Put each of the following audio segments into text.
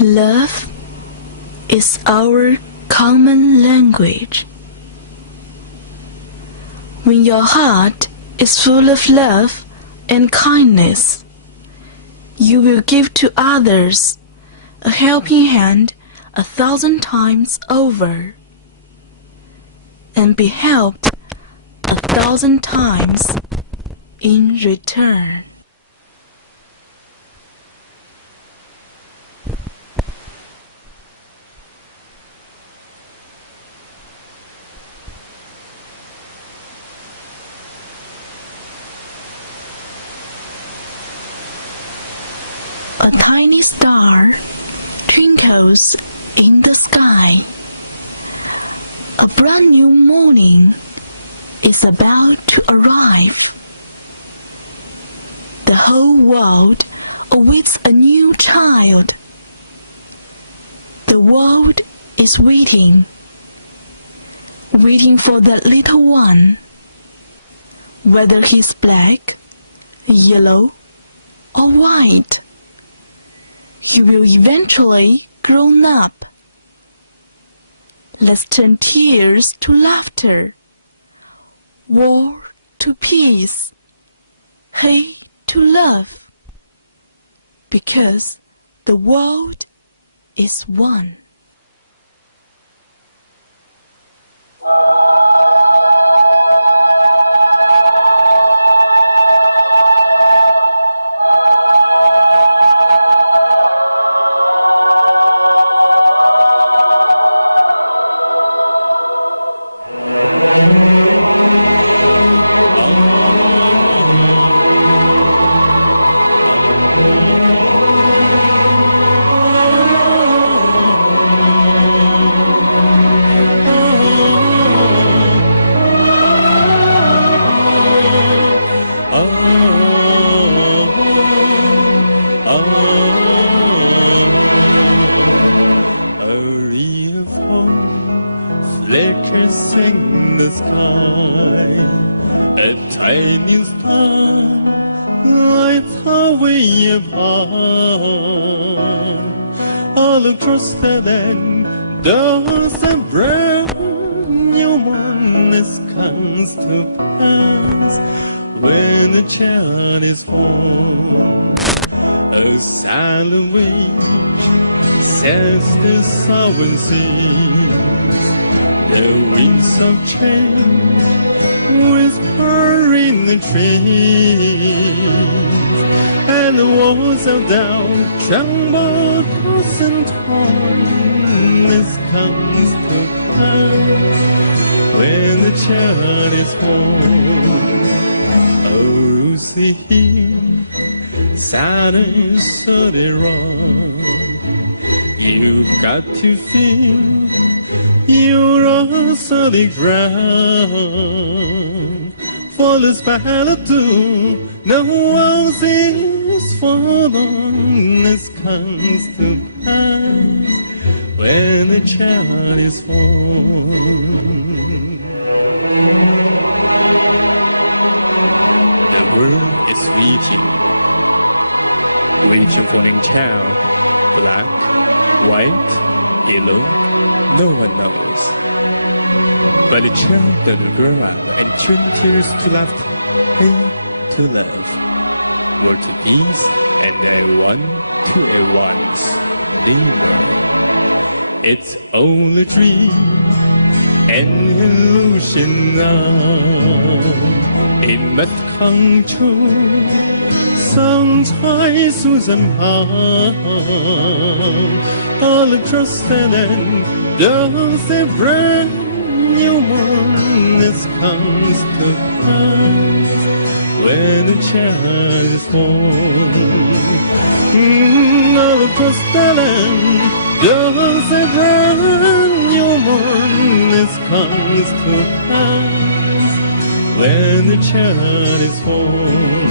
Love is our common language. When your heart is full of love and kindness, you will give to others a helping hand 1,000 times over, and be helped 1,000 times in return. A tiny star twinkles in the sky. A brand new morning is about to arrive. The whole world awaits a new child. The world is waiting for that little one. Whether he's black, yellow, or white, he will eventually grow up. Let's turn tears to laughter, war to peace, hate to love, because the world is one. Flickers in the sky, a tiny star lights our way apart. All across the land, those a brand new morning comes to pass. When a child is born, a silent wind sets the southern sea. The winds of change whisper in the trees, and the walls of doubt tremble, toss and torn. This comes to pass when the child is born. Oh, see him, Saturn, so they wrong. You've got to feel you're on solid ground. For this battle too, no one is for long. This comes to pass when the child is born. The world is reaching for a child. Black, white, yellow, no one knows. But a child that will grow up and turn tears to laughter, hate to love, war to peace, and a one to a one's neighbor. It's only a dream, an illusion now. It must come true sometime somehow. All across the land, does a brand new morning comes to pass when a child is born. All across the land, does a brand new morning comes to pass when the child is born.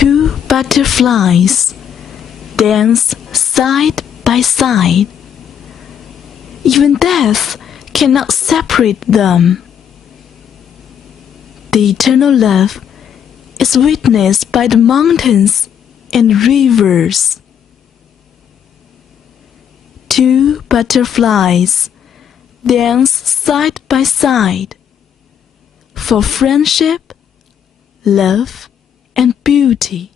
Two butterflies dance side by side. Even death cannot separate them. The eternal love is witnessed by the mountains and rivers. Two butterflies dance side by side for friendship, love, and beauty.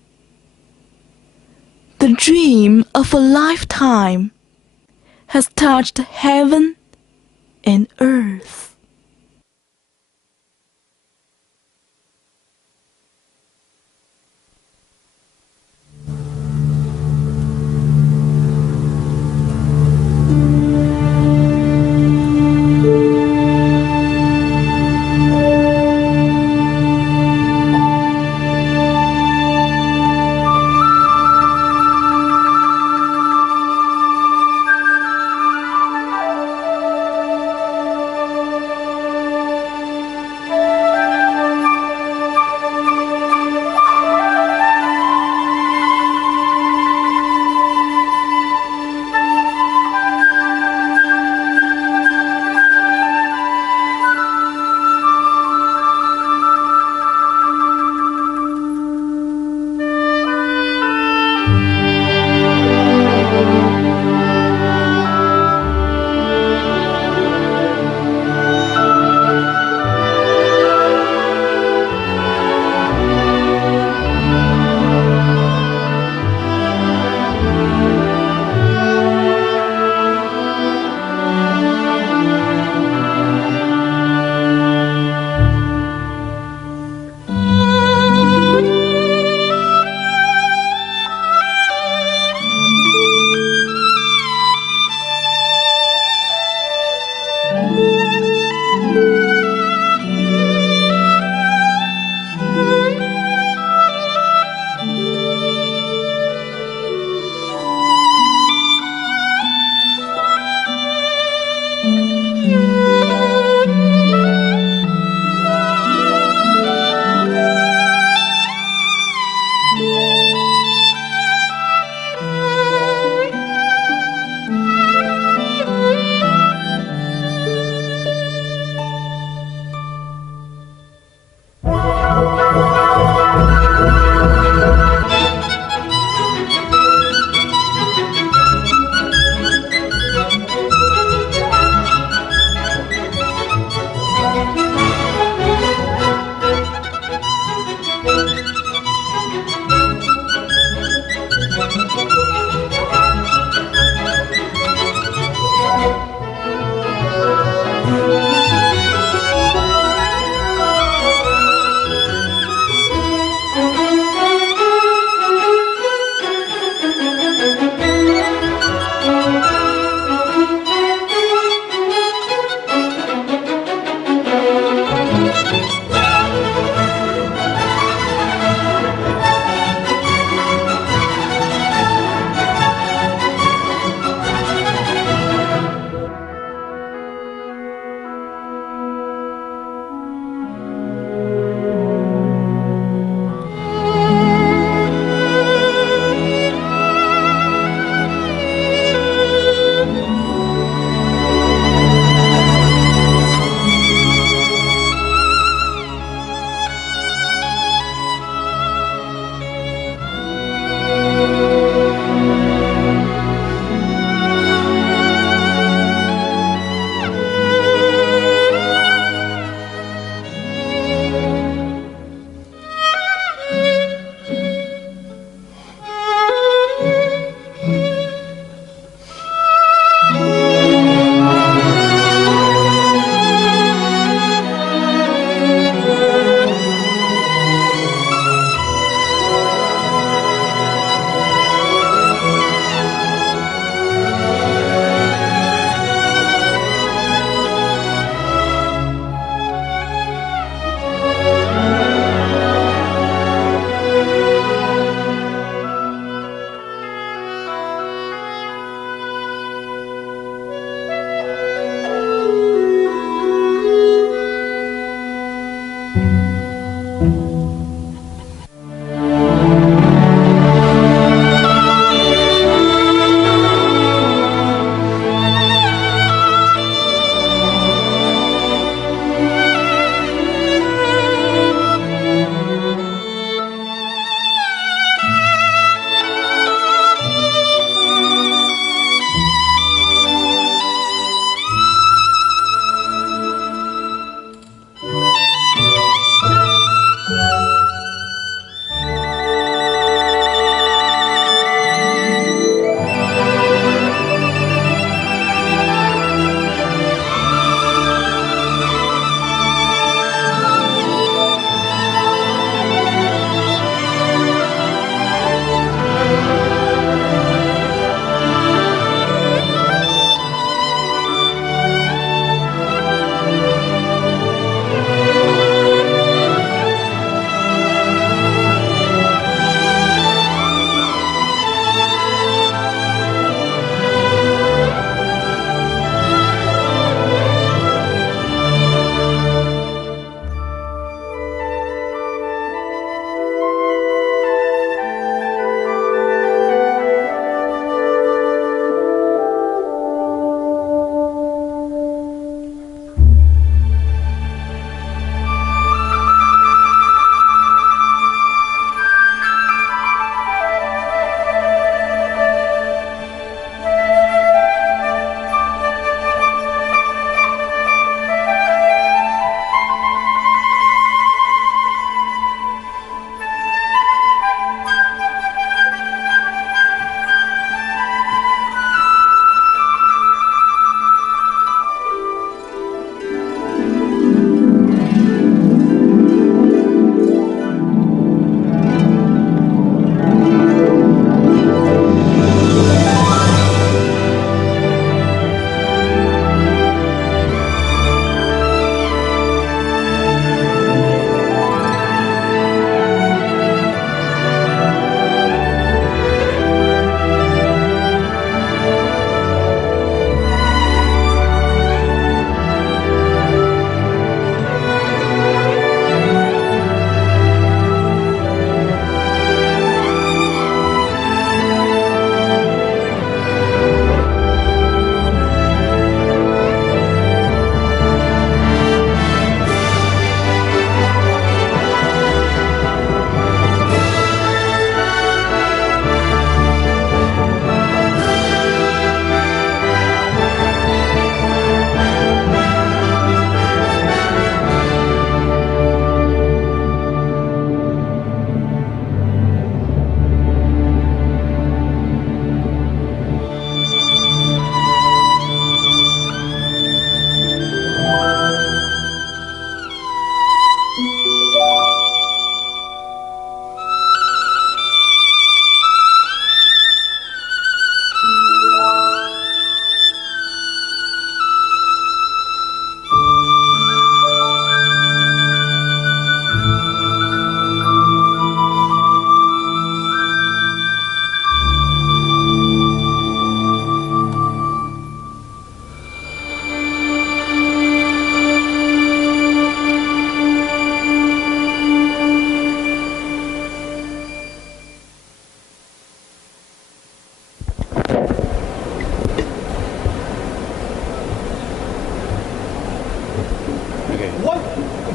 The dream of a lifetime has touched heaven and earth.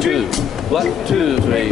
two, 1, 2, 3.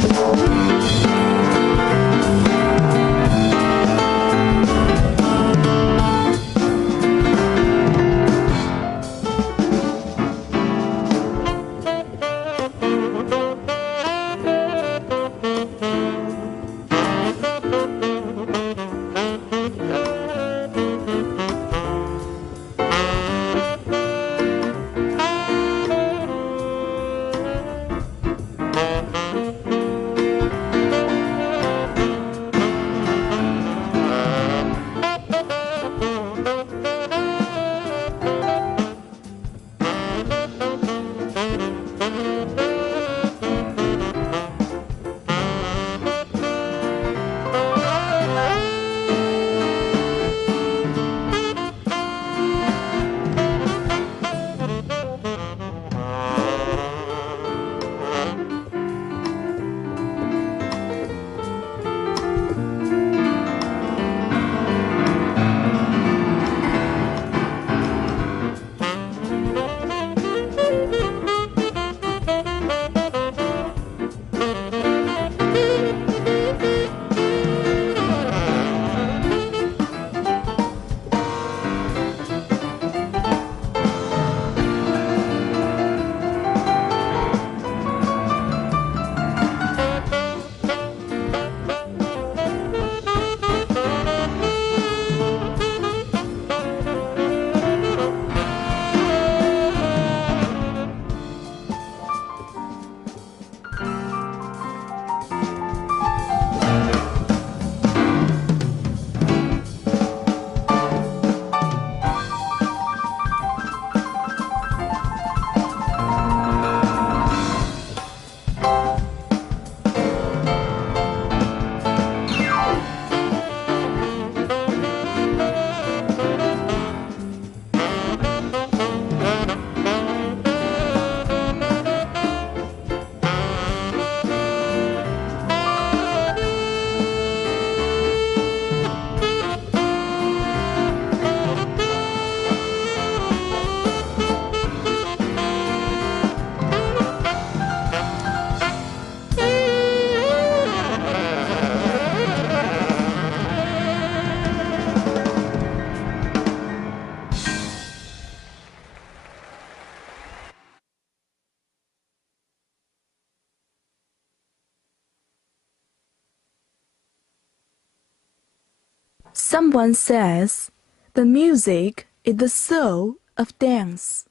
Someone says the music is the soul of dance,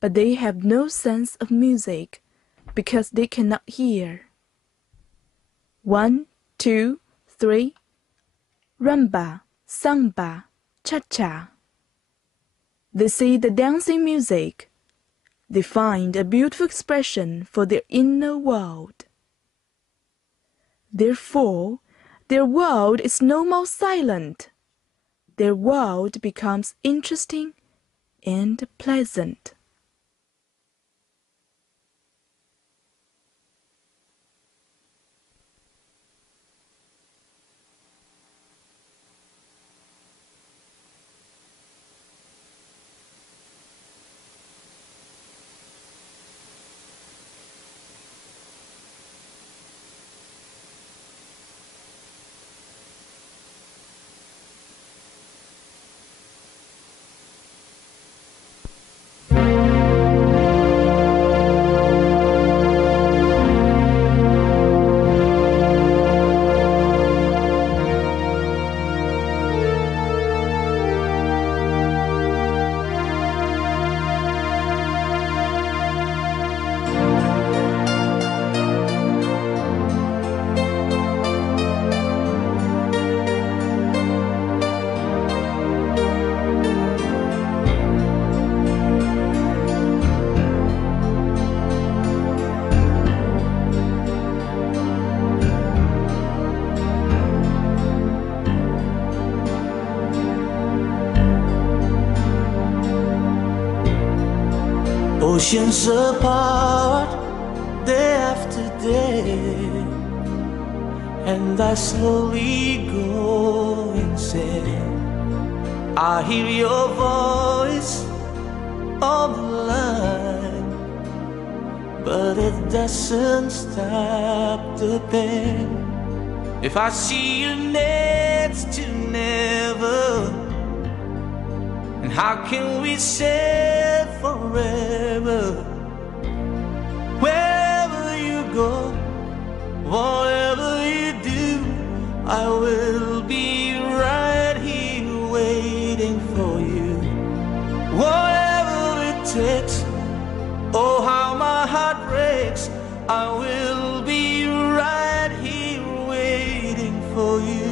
but they have no sense of music because they cannot hear. 1, 2, 3. Rumba, samba, cha-cha. They see the dancing music. They find a beautiful expression for their inner world. Therefore, their world is no more silent. Their world becomes interesting and pleasant. Oceans apart, day after day, and I slowly go insane. I hear your voice on the line, but it doesn't stop the pain. If I see you next to never, and how can we say forever? Wherever you go, whatever you do, I will be right here waiting for you. Whatever it takes, oh how my heart breaks, I will be right here waiting for you.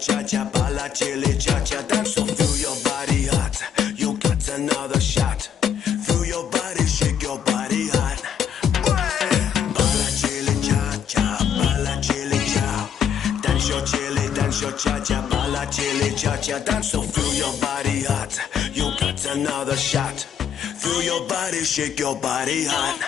Cha-cha, balla, chili, cha-cha, dance, so feel your body hot. You got another shot. Feel your body, shake your body hot. Balla, chili, cha-cha, balla, chili, cha. Dance your chili, dance your cha-cha, balla, chili, cha-cha, dance, so feel your body hot. You got another shot. Feel your body, shake your body hot.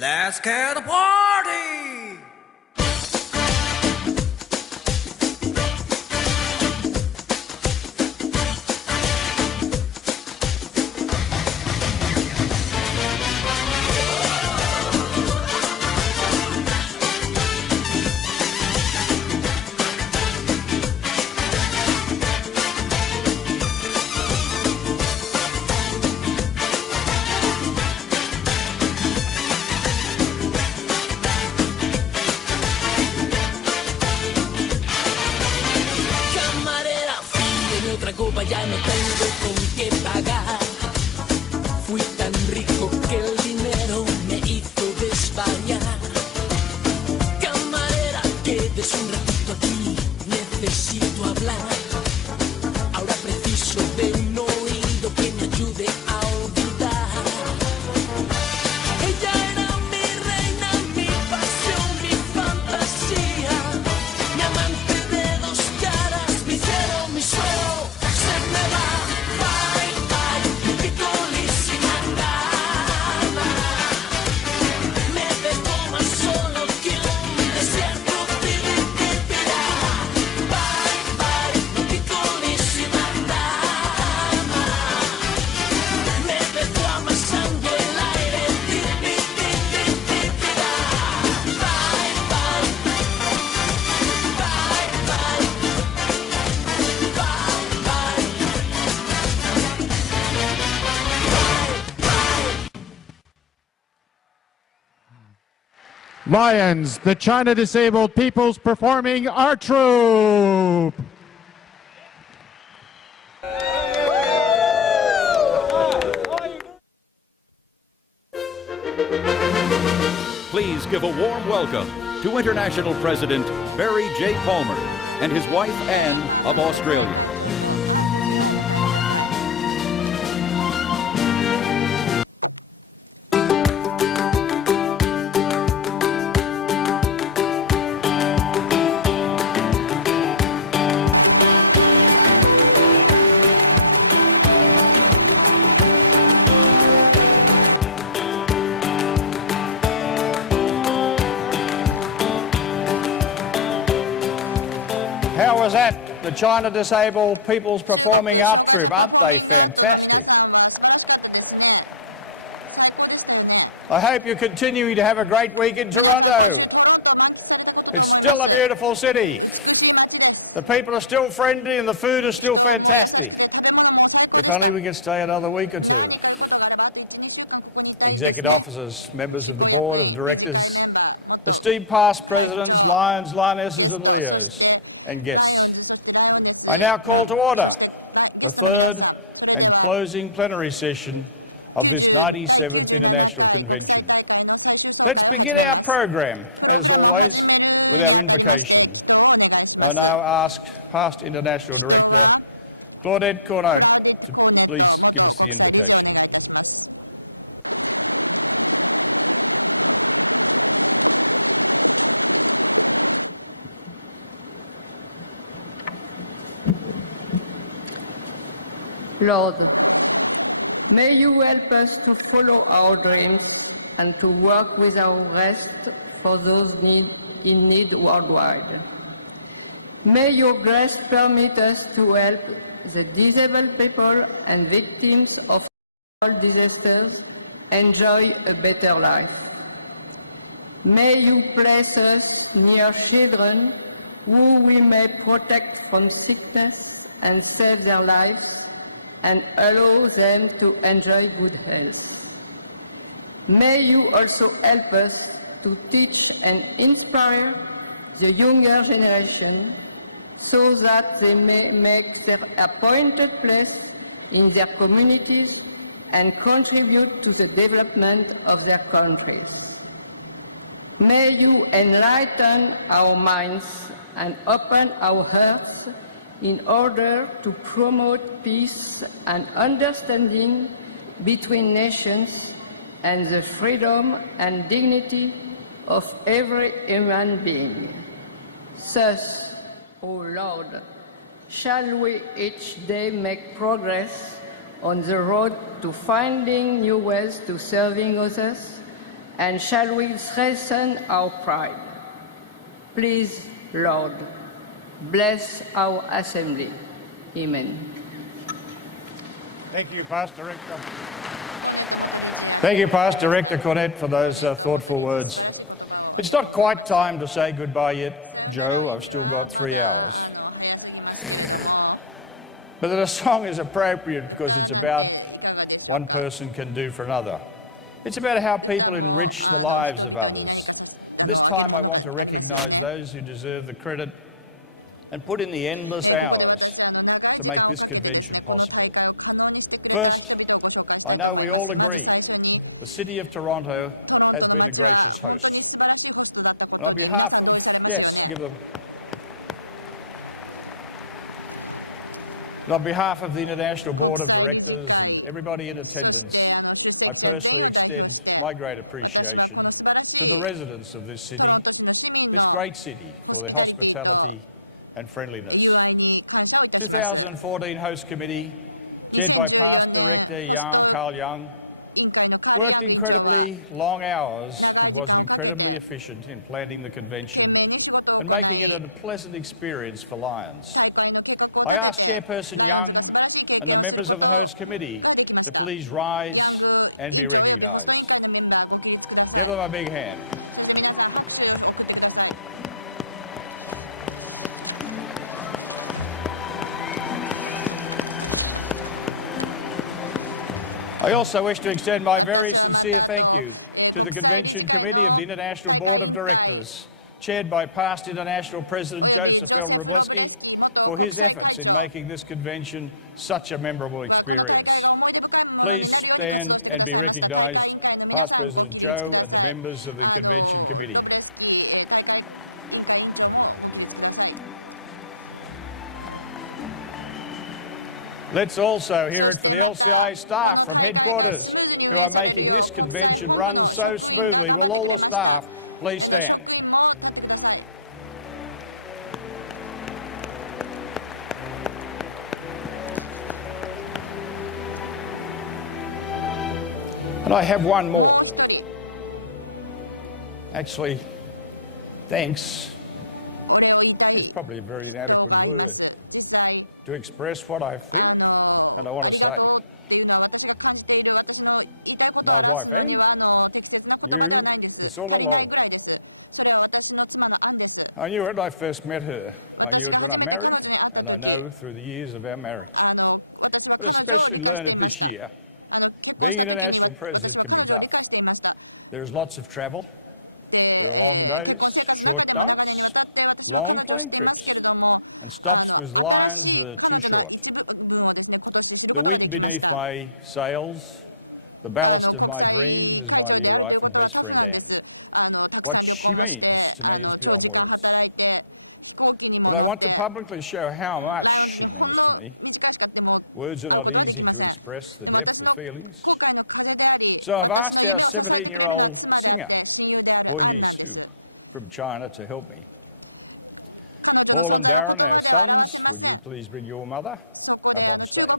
Let's get a party! ayude a olvidar. Ella era mi reina, mi pasión, mi fantasía, mi amante de dos caras, mi cielo, mi suelo. Se me va, bye, bye, piccolissima dama. Me dejó más solo que un desierto, vivirá. Bye, bye, piccolissima dama. Me dejó amasando el aire, vivirá. Bye, bye, bye, bye, Lions, the China Disabled People's Performing Art Troupe. Please give a warm welcome to International President Barry J. Palmer and his wife Anne of Australia. How was that? The China Disabled People's Performing Art Troupe, aren't they fantastic? I hope you're continuing to have a great week in Toronto. It's still a beautiful city. The people are still friendly and the food is still fantastic. If only we could stay another week or two. Executive officers, members of the board of directors, esteemed past presidents, Lions, Lionesses and Leos, and guests. I now call to order the third and closing plenary session of this 97th International Convention. Let's begin our program, as always, with our invocation. I now ask past International Director Claudette Cornot to please give us the invocation. Lord, may you help us to follow our dreams and to work with our rest for those in need worldwide. May your grace permit us to help the disabled people and victims of all disasters enjoy a better life. May you place us near children who we may protect from sickness and save their lives, and allow them to enjoy good health. May you also help us to teach and inspire the younger generation so that they may make their appointed place in their communities and contribute to the development of their countries. May you enlighten our minds and open our hearts in order to promote peace and understanding between nations and the freedom and dignity of every human being. Thus, O Lord, shall we each day make progress on the road to finding new ways to serving others, and shall we strengthen our pride? Please, Lord, bless our assembly. Amen. Thank you, Past Director. Thank you, Past Director Cornett, for those thoughtful words. It's not quite time to say goodbye yet, Joe. I've still got 3 hours. But the song is appropriate because it's about one person can do for another. It's about how people enrich the lives of others. And this time I want to recognise those who deserve the credit and put in the endless hours to make this convention possible. First, I know we all agree the City of Toronto has been a gracious host. And on behalf of, yes, give them. And on behalf of the International Board of Directors and everybody in attendance, I personally extend my great appreciation to the residents of this city, this great city, for their hospitality and friendliness. 2014 Host Committee, chaired by past Director Carl Young, worked incredibly long hours and was incredibly efficient in planning the convention and making it a pleasant experience for Lions. I ask Chairperson Young and the members of the Host Committee to please rise and be recognised. Give them a big hand. I also wish to extend my very sincere thank you to the Convention Committee of the International Board of Directors, chaired by past International President Joseph L. Wroblewski, for his efforts in making this convention such a memorable experience. Please stand and be recognised, past President Joe and the members of the Convention Committee. Let's also hear it for the LCI staff from headquarters who are making this convention run so smoothly. Will all the staff please stand? And I have one more. Actually, thanks is probably a very inadequate word to express what I feel and I want to say. My wife Anne, you, this all along. I knew it when I first met her. I knew it when I married, and I know through the years of our marriage. But especially learned it this year. Being international president can be tough. There's lots of travel. There are long days, short nights, long plane trips, and stops with Lions that are too short. The wind beneath my sails, the ballast of my dreams is my dear wife and best friend Anne. What she means to me is beyond words. But I want to publicly show how much she means to me. Words are not easy to express the depth of feelings. So I've asked our 17-year-old singer, Bo Yi-Su, from China to help me. Paul and Darren, our sons, would you please bring your mother up on stage?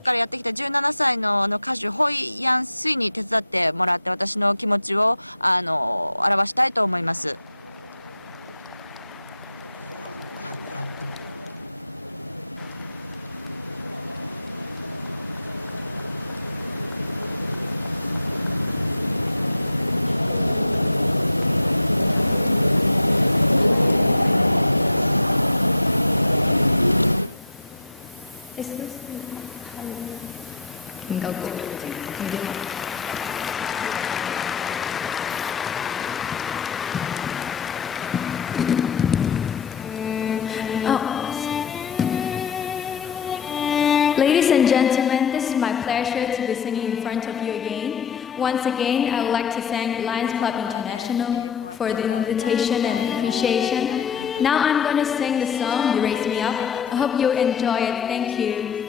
Ladies and gentlemen, this is my pleasure to be singing in front of you again. Once again, I would like to thank Lions Club International for the invitation and appreciation. Now I'm going to sing the song, You Raise Me Up. I hope you enjoy it. Thank you.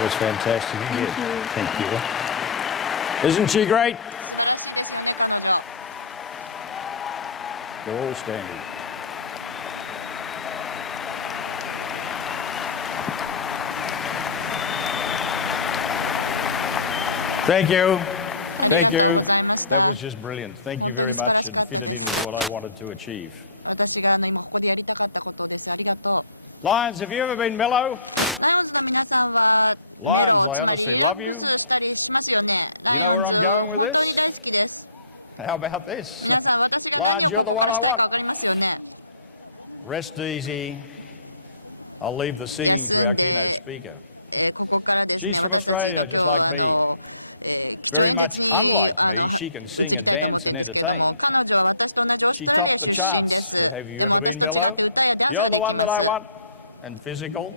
That was fantastic. Thank you. Isn't she great? They're all standing. Thank you. Thank you. That was just brilliant. Thank you very much, and fitted in with what I wanted to achieve. Lions, have you ever been mellow? Lions, I honestly love you. You know where I'm going with this? How about this? Lions, you're the one I want. Rest easy. I'll leave the singing to our keynote speaker. She's from Australia, just like me. Very much unlike me, she can sing and dance and entertain. She topped the charts with Have You Ever Been Mellow? You're the one that I want. And Physical.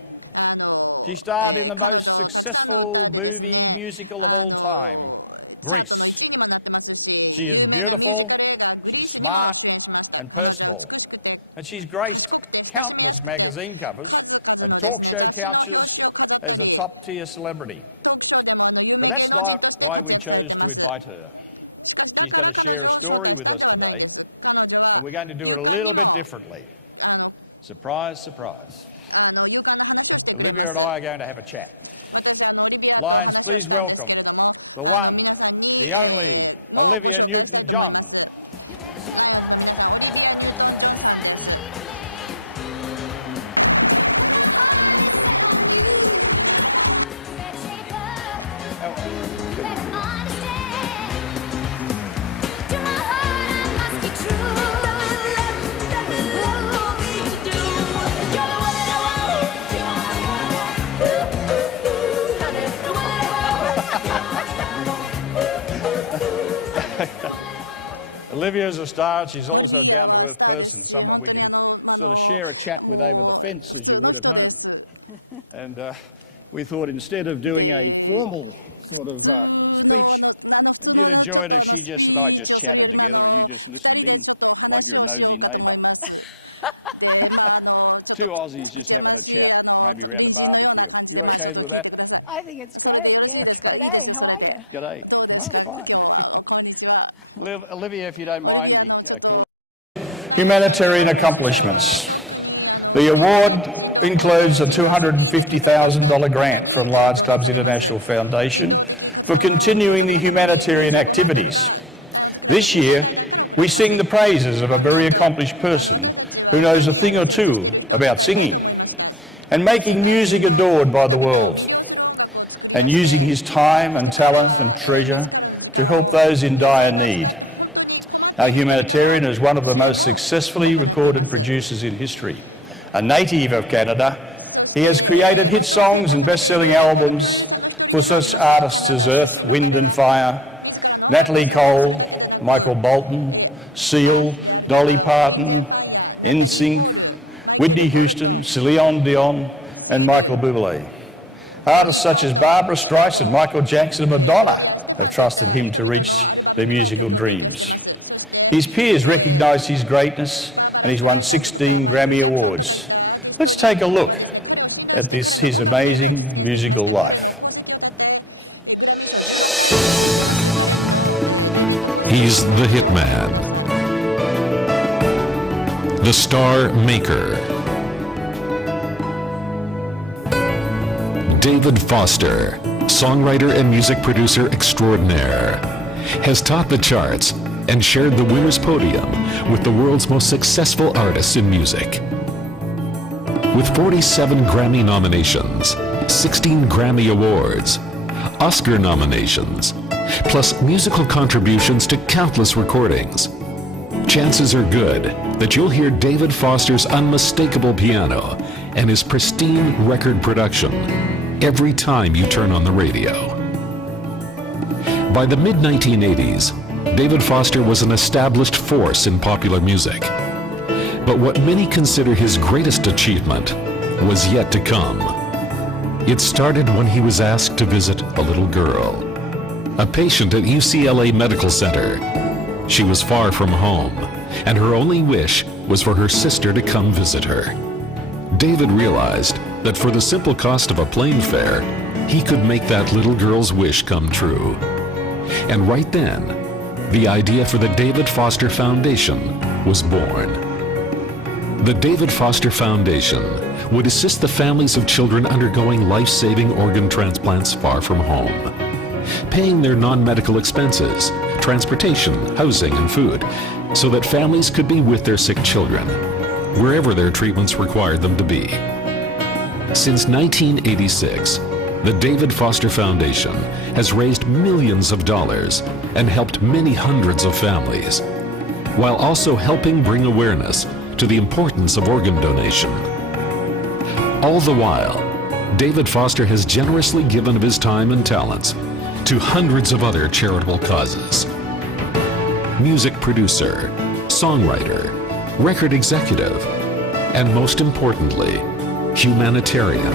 She starred in the most successful movie musical of all time, Grease. She is beautiful, she's smart and personable. And she's graced countless magazine covers and talk show couches as a top-tier celebrity. But that's not why we chose to invite her. She's going to share a story with us today, and we're going to do it a little bit differently. Surprise, surprise. Olivia and I are going to have a chat. Lions, please welcome the one, the only, Olivia Newton-John. Olivia's a star. She's also a down-to-earth person, someone we can sort of share a chat with over the fence as you would at home. And we thought instead of doing a formal sort of speech, and you'd enjoy it if she and I just chatted together and you just listened in like you're a nosy neighbour. Two Aussies just having a chat, maybe around a barbecue. You okay with that? I think it's great, yes. Okay. G'day, how are you? G'day. Oh, fine. Olivia, if you don't mind me calling. Humanitarian accomplishments. The award includes a $250,000 grant from Lions Clubs International Foundation for continuing the humanitarian activities. This year, we sing the praises of a very accomplished person who knows a thing or two about singing and making music adored by the world, and using his time and talent and treasure to help those in dire need. Our humanitarian is one of the most successfully recorded producers in history. A native of Canada, he has created hit songs and best-selling albums for such artists as Earth, Wind and Fire, Natalie Cole, Michael Bolton, Seal, Dolly Parton, NSYNC, Whitney Houston, Celine Dion and Michael Bublé. Artists such as Barbra Streisand, Michael Jackson and Madonna have trusted him to reach their musical dreams. His peers recognise his greatness and he's won 16 Grammy Awards. Let's take a look at his amazing musical life. He's the hitman, the star maker. David Foster, songwriter and music producer extraordinaire, has topped the charts and shared the winner's podium with the world's most successful artists in music. With 47 Grammy nominations, 16 Grammy Awards, Oscar nominations, plus musical contributions to countless recordings, chances are good that you'll hear David Foster's unmistakable piano and his pristine record production every time you turn on the radio. By the mid-1980s, David Foster was an established force in popular music. But what many consider his greatest achievement was yet to come. It started when he was asked to visit a little girl, a patient at UCLA Medical Center. She was far from home, and her only wish was for her sister to come visit her. David realized that for the simple cost of a plane fare, he could make that little girl's wish come true. And right then, the idea for the David Foster Foundation was born. The David Foster Foundation would assist the families of children undergoing life-saving organ transplants far from home, paying their non-medical expenses, transportation, housing, and food, so that families could be with their sick children, wherever their treatments required them to be. Since 1986, the David Foster Foundation has raised millions of dollars and helped many hundreds of families, while also helping bring awareness to the importance of organ donation. All the while, David Foster has generously given of his time and talents to hundreds of other charitable causes. Music producer, songwriter, record executive, and most importantly, humanitarian.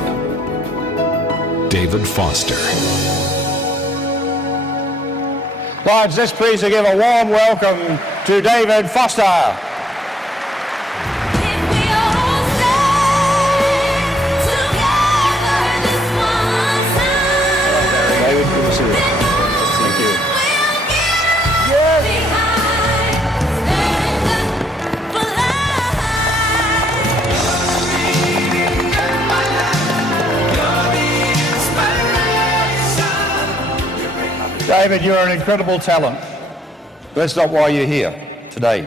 David Foster. Lions, let's please give a warm welcome to David Foster. David, good to see you. Thank you. David, you're an incredible talent. That's not why you're here today.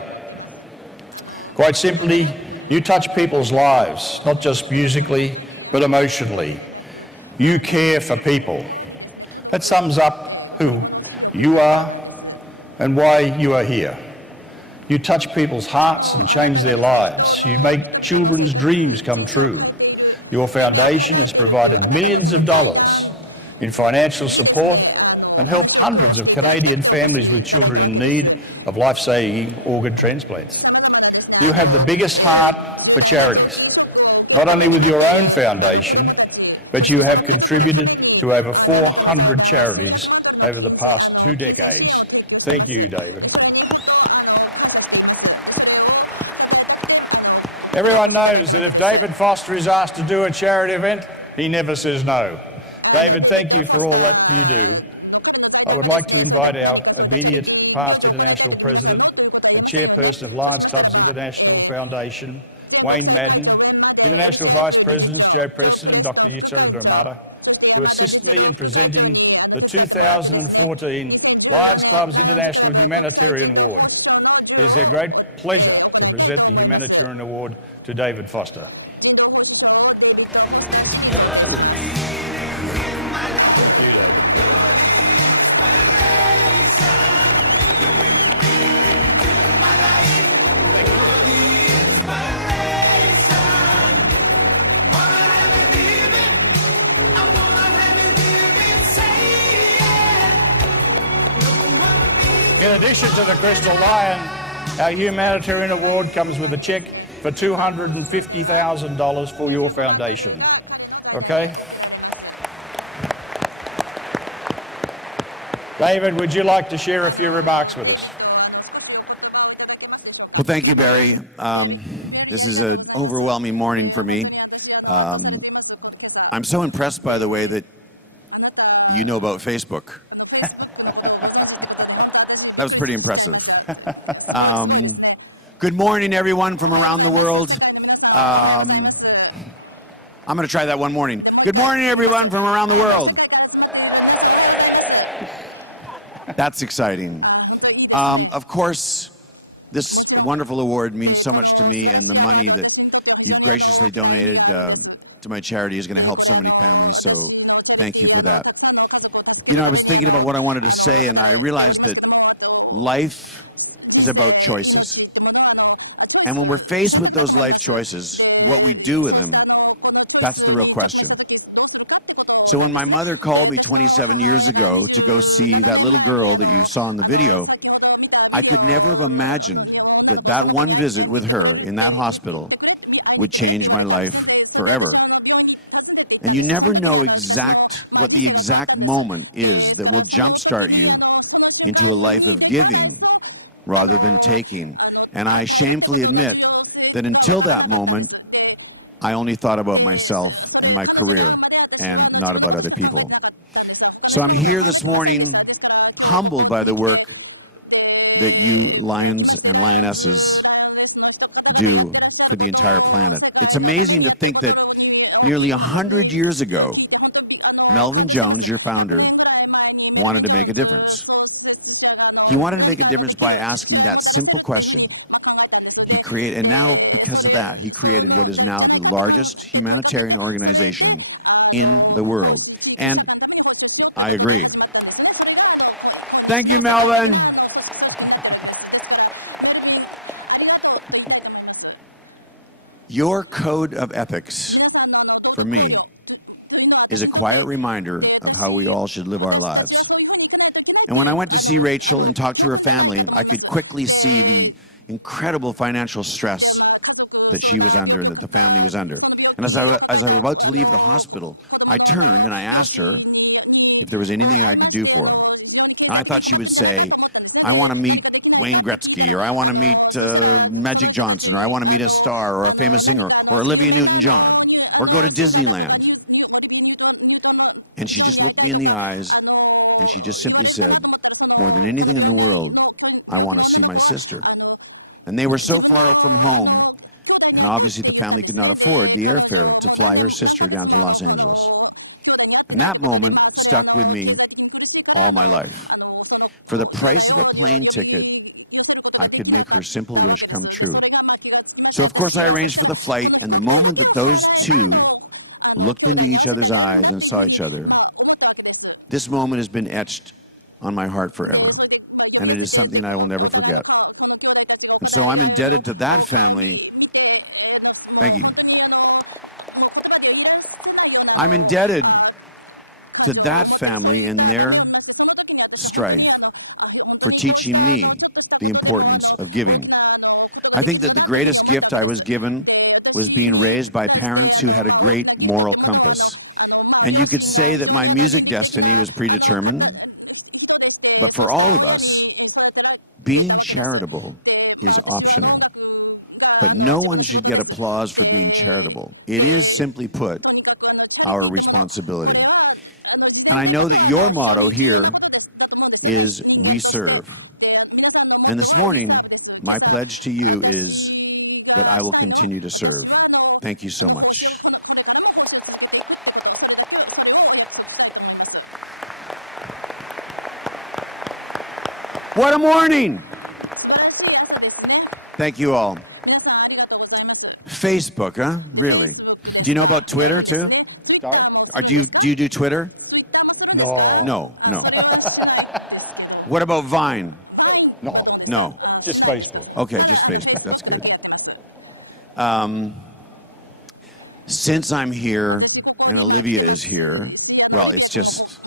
Quite simply, you touch people's lives, not just musically, but emotionally. You care for people. That sums up who you are and why you are here. You touch people's hearts and change their lives. You make children's dreams come true. Your foundation has provided millions of dollars in financial support and helped hundreds of Canadian families with children in need of life-saving organ transplants. You have the biggest heart for charities, not only with your own foundation, but you have contributed to over 400 charities over the past 2 decades. Thank you, David. Everyone knows that if David Foster is asked to do a charity event, he never says no. David, thank you for all that you do. I would like to invite our immediate past international president and chairperson of Lions Clubs International Foundation, Wayne Madden, international vice presidents Joe Preston and Dr. Yuto Dramata, to assist me in presenting the 2014 Lions Clubs International Humanitarian Award. It is a great pleasure to present the Humanitarian Award to David Foster. In addition to the Crystal Lion, our Humanitarian Award comes with a check for $250,000 for your foundation. Okay? David, would you like to share a few remarks with us? Well, thank you, Barry. This is an overwhelming morning for me. I'm so impressed by the way that you know about Facebook. That was pretty impressive. Good morning, everyone from around the world. I'm going to try that one morning. Good morning, everyone from around the world. That's exciting. Of course, this wonderful award means so much to me, and the money that you've graciously donated to my charity is going to help so many families, so thank you for that. You know, I was thinking about what I wanted to say, and I realized that life is about choices. And when we're faced with those life choices, what we do with them, that's the real question. So when my mother called me 27 years ago to go see that little girl that you saw in the video, I could never have imagined that that one visit with her in that hospital would change my life forever. And you never know what the exact moment is that will jumpstart you into a life of giving rather than taking. And I shamefully admit that until that moment, I only thought about myself and my career and not about other people. So I'm here this morning humbled by the work that you lions and lionesses do for the entire planet. It's amazing to think that nearly 100 years ago, Melvin Jones, your founder, wanted to make a difference. He wanted to make a difference by asking that simple question. And now, because of that, he created what is now the largest humanitarian organization in the world. And I agree. Thank you, Melvin. Your code of ethics, for me, is a quiet reminder of how we all should live our lives. And when I went to see Rachel and talk to her family, I could quickly see the incredible financial stress that she was under and that the family was under. And as I was about to leave the hospital, I turned and I asked her if there was anything I could do for her. And I thought she would say, I want to meet Wayne Gretzky, or I want to meet Magic Johnson, or I want to meet a star or a famous singer, or Olivia Newton-John, or go to Disneyland. And she just looked me in the eyes and she just simply said, more than anything in the world, I want to see my sister. And they were so far from home, and obviously the family could not afford the airfare to fly her sister down to Los Angeles. And that moment stuck with me all my life. For the price of a plane ticket, I could make her simple wish come true. So of course I arranged for the flight, and the moment that those two looked into each other's eyes and saw each other, this moment has been etched on my heart forever. And it is something I will never forget. And so I'm indebted to that family. Thank you. I'm indebted to that family and their strife for teaching me the importance of giving. I think that the greatest gift I was given was being raised by parents who had a great moral compass. And you could say that my music destiny was predetermined, but for all of us, being charitable is optional. But no one should get applause for being charitable. It is, simply put, our responsibility. And I know that your motto here is we serve. And this morning, my pledge to you is that I will continue to serve. Thank you so much. What a morning! Thank you all. Facebook, huh? Really? Do you know about Twitter too? Sorry? Do you do Twitter? No. No. What about Vine? No. Just Facebook. Okay, just Facebook. That's good. Since I'm here and Olivia is here, well, it's just...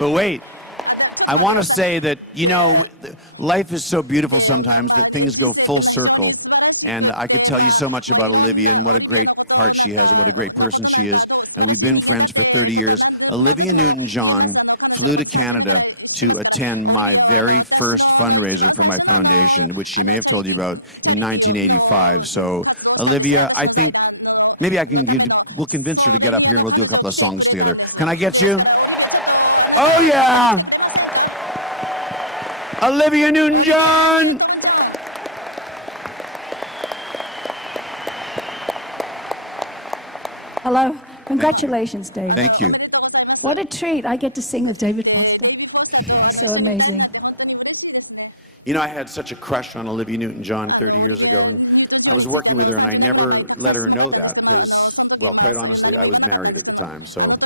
But wait, I want to say that, you know, life is so beautiful sometimes that things go full circle. And I could tell you so much about Olivia and what a great heart she has and what a great person she is. And we've been friends for 30 years. Olivia Newton-John flew to Canada to attend my very first fundraiser for my foundation, which she may have told you about in 1985. So, Olivia, I think maybe we'll convince her to get up here and we'll do a couple of songs together. Can I get you? Oh, yeah! Olivia Newton-John! Hello. Congratulations, David. Thank you. What a treat. I get to sing with David Foster. So amazing. You know, I had such a crush on Olivia Newton-John 30 years ago, and I was working with her, and I never let her know that because, well, quite honestly, I was married at the time, so...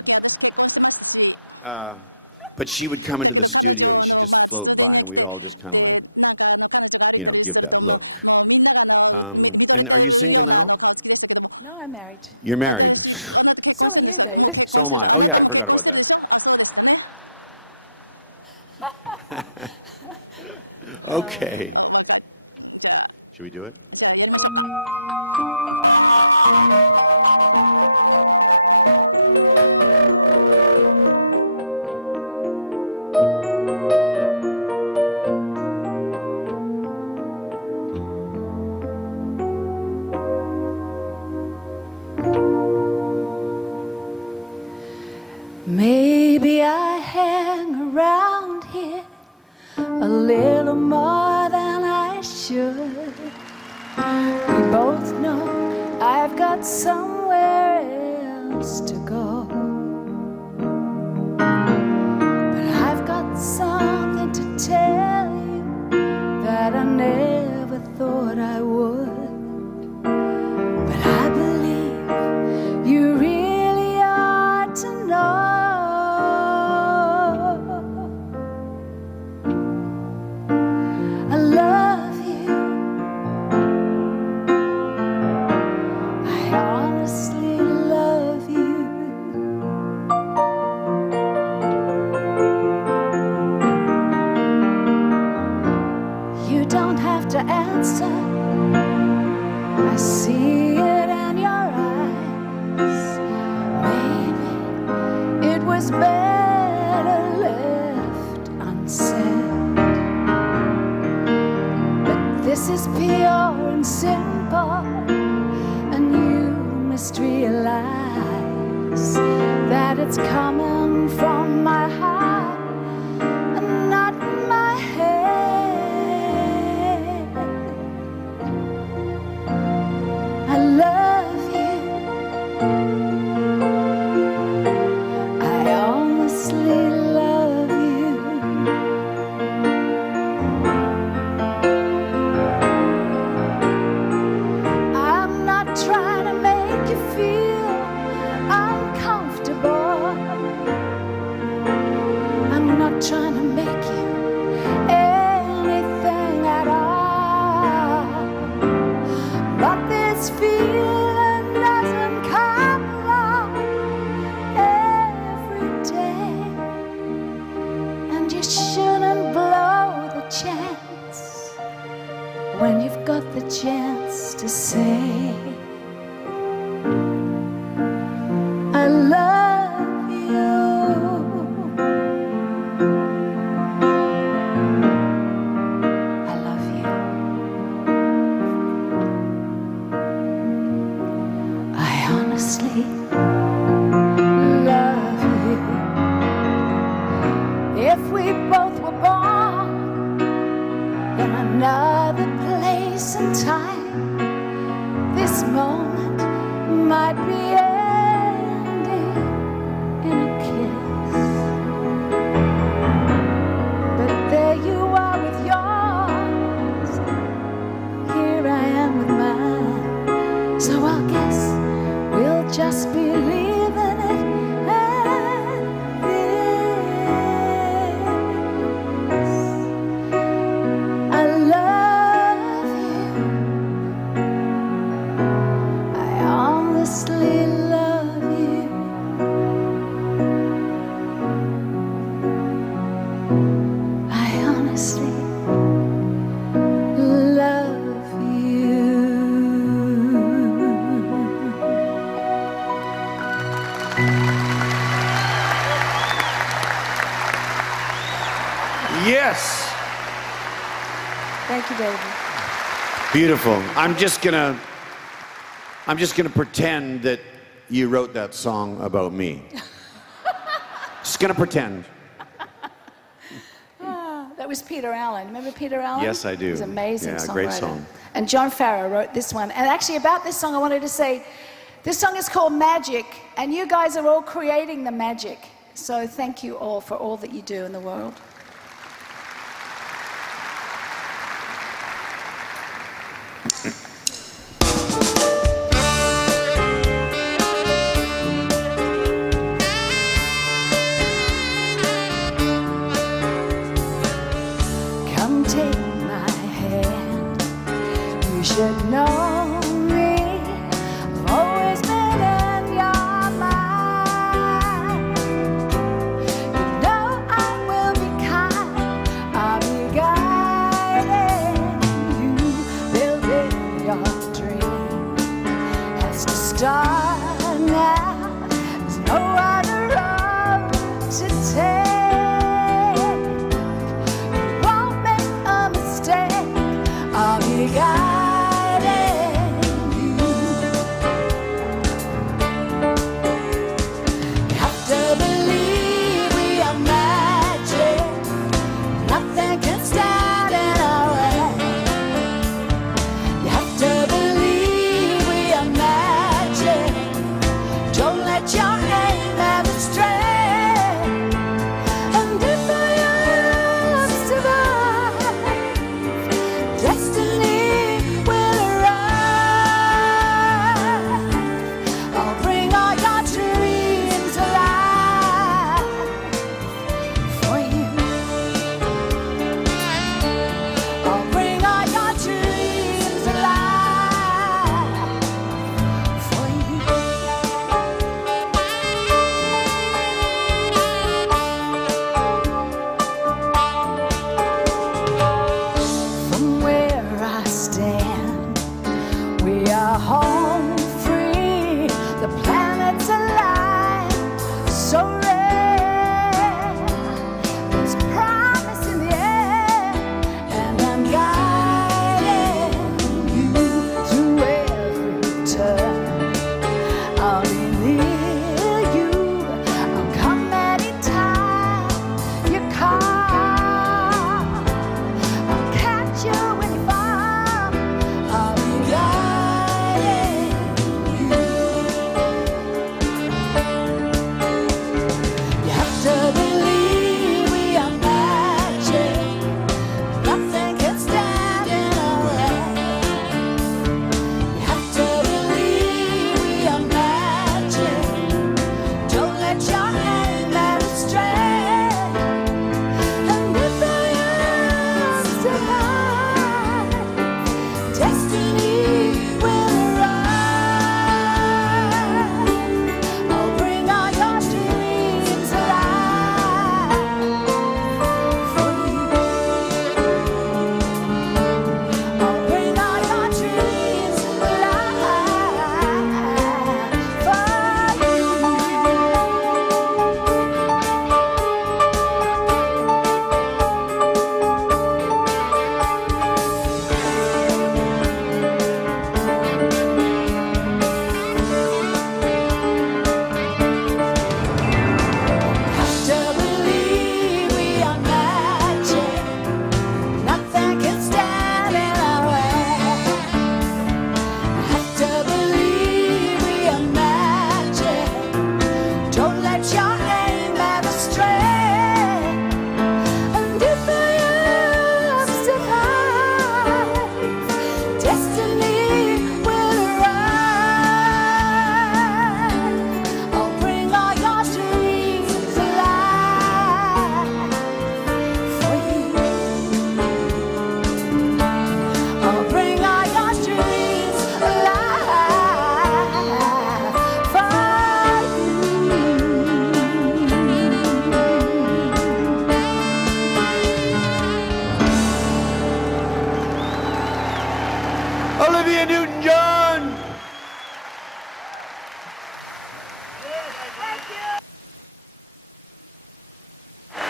but she would come into the studio, and she'd just float by, and we'd all just kind of like, you know, give that look. And are you single now? No, I'm married. You're married. So are you, David. So am I. Oh, yeah, I forgot about that. Okay. Should we do it? Maybe I hang around here a little more than I should. We both know I've got somewhere else to go. But I've got something to tell you that I never thought I would. But I believe you really ought to know. I love you. I honestly love you. You don't have to answer. I see it in your eyes. Maybe it was better left unsaid. But this is pure and simple, and you must realize that it's coming from my heart and not my head. I love you. I honestly love you. I'm not trying to make you feel uncomfortable. I'm not trying to make you anything at all. But this feeling doesn't come along every day, and you shouldn't blow the chance when you've got the chance to say, I love you. I love you. I honestly love you. If we both were born in another place and time, this moment might be ending in a kiss. But there you are with yours, here I am with mine. So I guess we'll just be leaving it at this. I love you. I honestly love you. I honestly love you. Yes. Thank you, David. Beautiful. I'm just gonna pretend that you wrote that song about me. Just gonna pretend. That was Peter Allen. Remember Peter Allen? Yes, I do. He's an amazing Yeah, songwriter. great song. And John Farrow wrote this one. And actually about this song, I wanted to say, this song is called Magic, and you guys are all creating the magic. So thank you all for all that you do in the world. Come take my hand. You should know me. I've always been in your mind. You know I will be kind.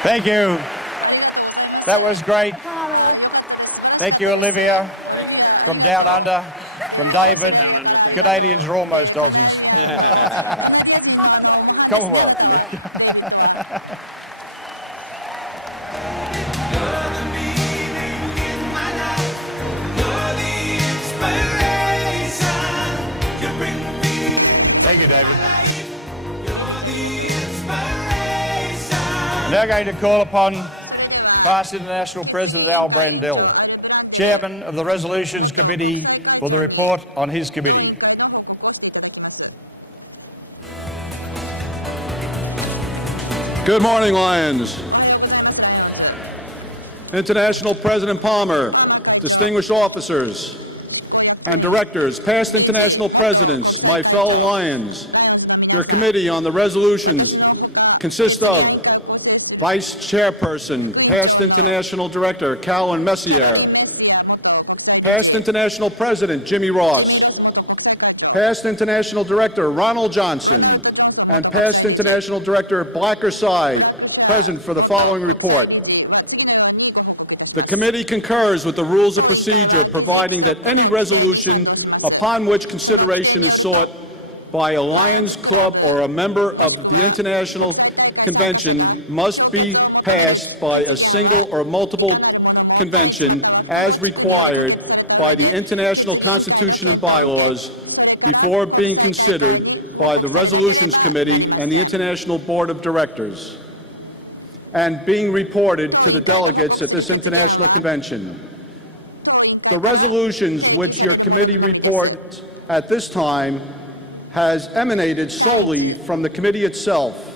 Thank you. That was great. Thank you, Olivia. From Down Under, from David. Canadians are almost Aussies. Commonwealth. Thank you, David. I'm now going to call upon past International President Al Brandell, Chairman of the Resolutions Committee, for the report on his committee. Good morning, Lions. International President Palmer, distinguished officers and directors, past international presidents, my fellow Lions, your committee on the resolutions consists of Vice Chairperson, past International Director Calvin Messier, past International President Jimmy Ross, past International Director Ronald Johnson, and past International Director Blacker Sy, present for the following report. The committee concurs with the rules of procedure providing that any resolution upon which consideration is sought by a Lions Club or a member of the International Convention must be passed by a single or multiple convention as required by the International Constitution and bylaws before being considered by the Resolutions Committee and the International Board of Directors, and being reported to the delegates at this international convention. The resolutions which your committee reports at this time has emanated solely from the committee itself,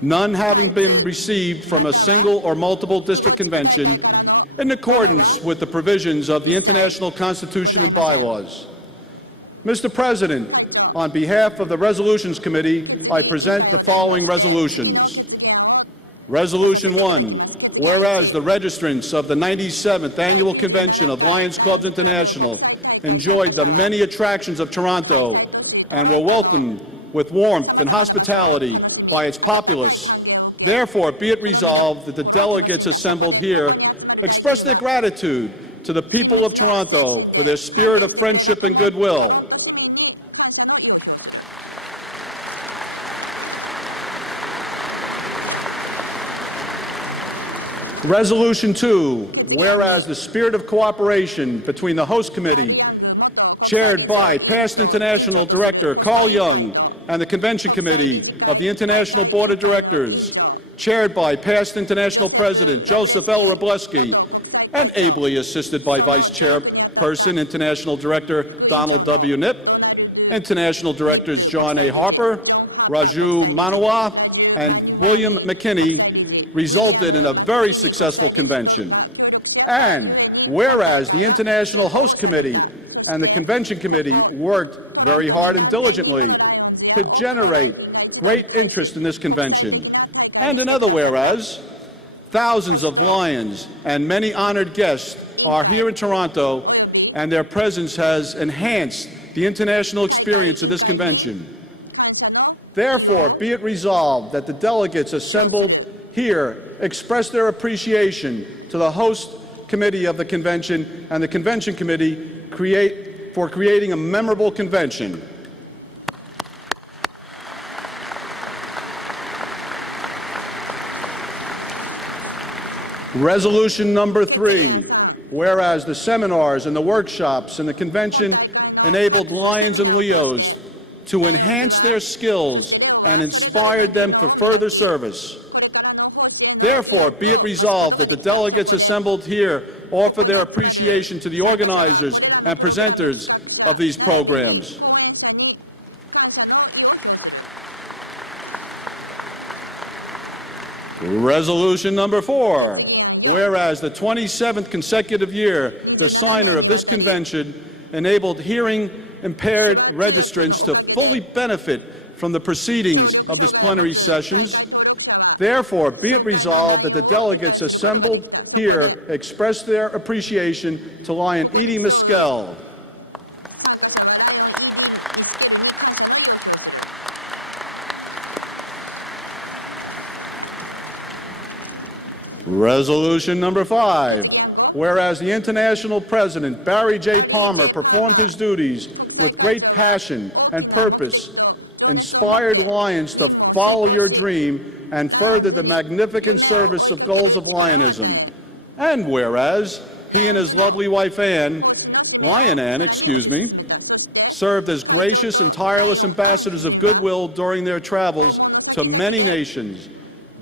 none having been received from a single or multiple district convention in accordance with the provisions of the International Constitution and bylaws. Mr. President, on behalf of the Resolutions Committee, I present the following resolutions. Resolution 1, whereas the registrants of the 97th Annual Convention of Lions Clubs International enjoyed the many attractions of Toronto and were welcomed with warmth and hospitality by its populace, therefore be it resolved that the delegates assembled here express their gratitude to the people of Toronto for their spirit of friendship and goodwill. Resolution 2, whereas the spirit of cooperation between the host committee, chaired by past International Director Carl Young, and the Convention Committee of the International Board of Directors, chaired by past International President Joseph L. Robleski, and ably assisted by Vice Chairperson International Director Donald W. Knipp, International Directors John A. Harper, Raju Manawa, and William McKinney, resulted in a very successful convention. And whereas the International Host Committee and the Convention Committee worked very hard and diligently to generate great interest in this convention. And another whereas, thousands of Lions and many honored guests are here in Toronto, and their presence has enhanced the international experience of this convention. Therefore, be it resolved that the delegates assembled here express their appreciation to the host committee of the convention and the Convention Committee for creating a memorable convention. Resolution number 3, whereas the seminars and the workshops and the convention enabled Lions and Leos to enhance their skills and inspired them for further service. Therefore, be it resolved that the delegates assembled here offer their appreciation to the organizers and presenters of these programs. Resolution number 4, whereas the 27th consecutive year, the signer of this convention enabled hearing-impaired registrants to fully benefit from the proceedings of this plenary sessions. Therefore, be it resolved that the delegates assembled here express their appreciation to Lion Edie Meskel. Resolution number 5. Whereas the International President Barry J. Palmer performed his duties with great passion and purpose, inspired Lions to follow your dream, and furthered the magnificent service of goals of Lionism. And whereas he and his lovely wife Lion Ann, served as gracious and tireless ambassadors of goodwill during their travels to many nations.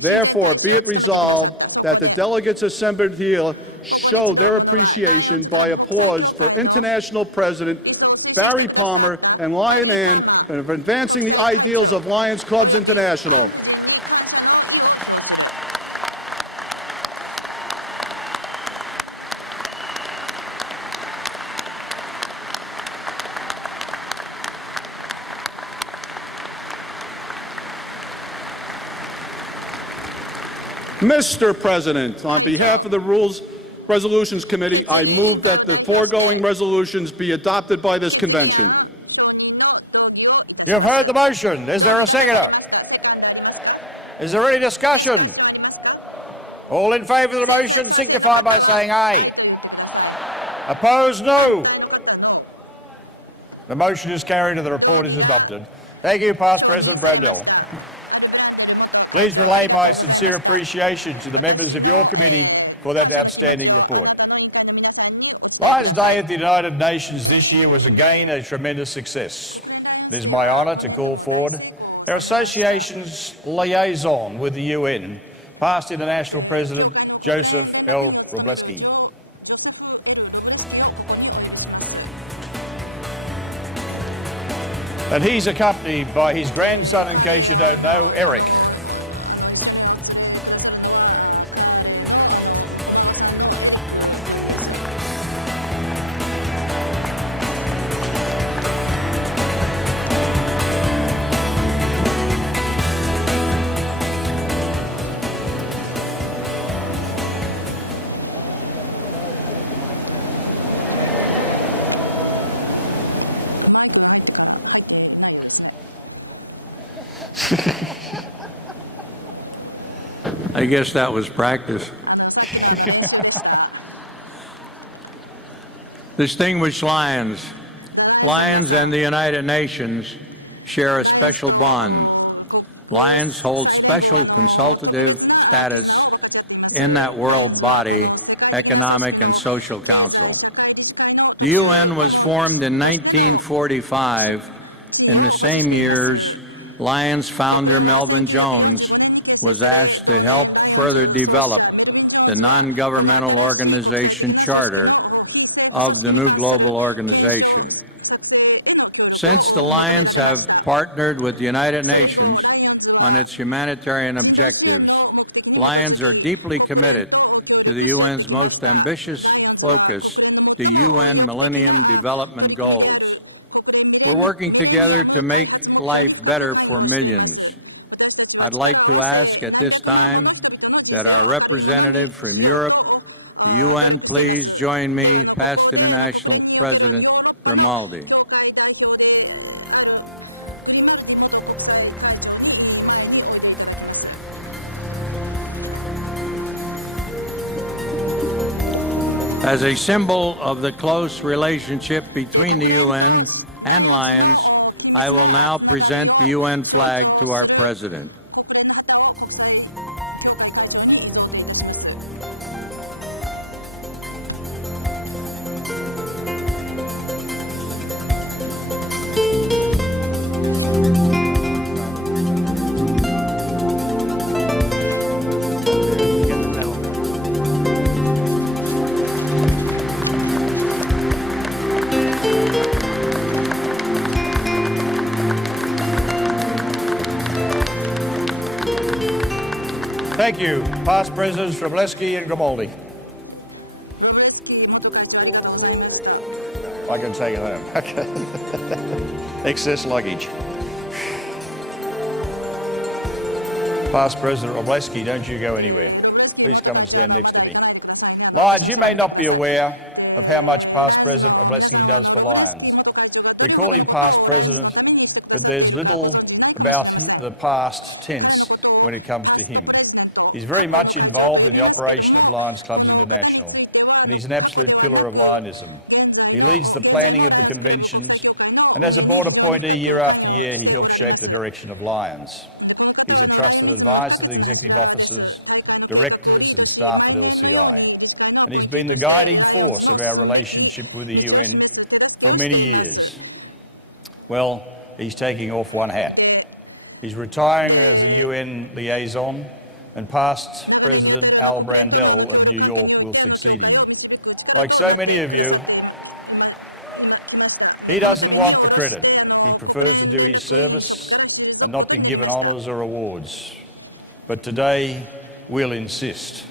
Therefore, be it resolved that the delegates assembled here show their appreciation by applause for International President Barry Palmer and Lion Ann for advancing the ideals of Lions Clubs International. Mr. President, on behalf of the Rules Resolutions Committee, I move that the foregoing resolutions be adopted by this convention. You've heard the motion. Is there a seconder? Is there any discussion? All in favour of the motion signify by saying aye. Opposed, no. The motion is carried and the report is adopted. Thank you, Past President Brandel. Please relay my sincere appreciation to the members of your committee for that outstanding report. Lions Day at the United Nations this year was again a tremendous success. It is my honour to call forward our association's liaison with the UN, past International President Joseph L. Robleski. And he's accompanied by his grandson, in case you don't know, Eric. I guess that was practice. Distinguished Lions, Lions and the United Nations share a special bond. Lions hold special consultative status in that world body, Economic and Social Council. The UN was formed in 1945. In the same years, Lions founder Melvin Jones was asked to help further develop the non-governmental organization charter of the new global organization. Since the Lions have partnered with the United Nations on its humanitarian objectives, Lions are deeply committed to the UN's most ambitious focus, the UN Millennium Development Goals. We're working together to make life better for millions. I'd like to ask at this time that our representative from Europe, the UN, please join me, past International President Grimaldi. As a symbol of the close relationship between the UN and Lions, I will now present the UN flag to our President. Thank you, past Presidents Robleski and Grimaldi. I can take it home. Okay. Excess luggage. Past President Robleski, don't you go anywhere. Please come and stand next to me. Lions, you may not be aware of how much past President Robleski does for Lions. We call him past president, but there's little about the past tense when it comes to him. He's very much involved in the operation of Lions Clubs International, and he's an absolute pillar of Lionism. He leads the planning of the conventions, and as a board appointee year after year, he helps shape the direction of Lions. He's a trusted advisor to the executive officers, directors and staff at LCI, and he's been the guiding force of our relationship with the UN for many years. Well, he's taking off one hat. He's retiring as a UN liaison, and past President Al Brandel of New York will succeed him. Like so many of you, he doesn't want the credit. He prefers to do his service and not be given honours or awards. But today, we'll insist.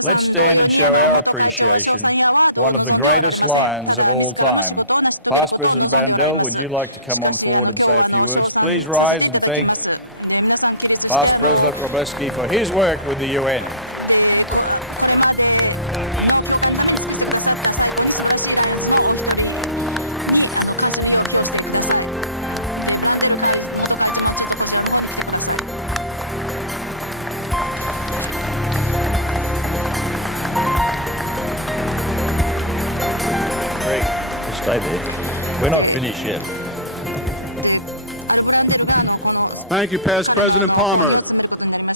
Let's stand and show our appreciation, one of the greatest Lions of all time. Past President Brandel, would you like to come on forward and say a few words? Please rise and thank Past President Robleski for his work with the UN. Greg, stay there. We're not finished yet. Thank you, Past President Palmer.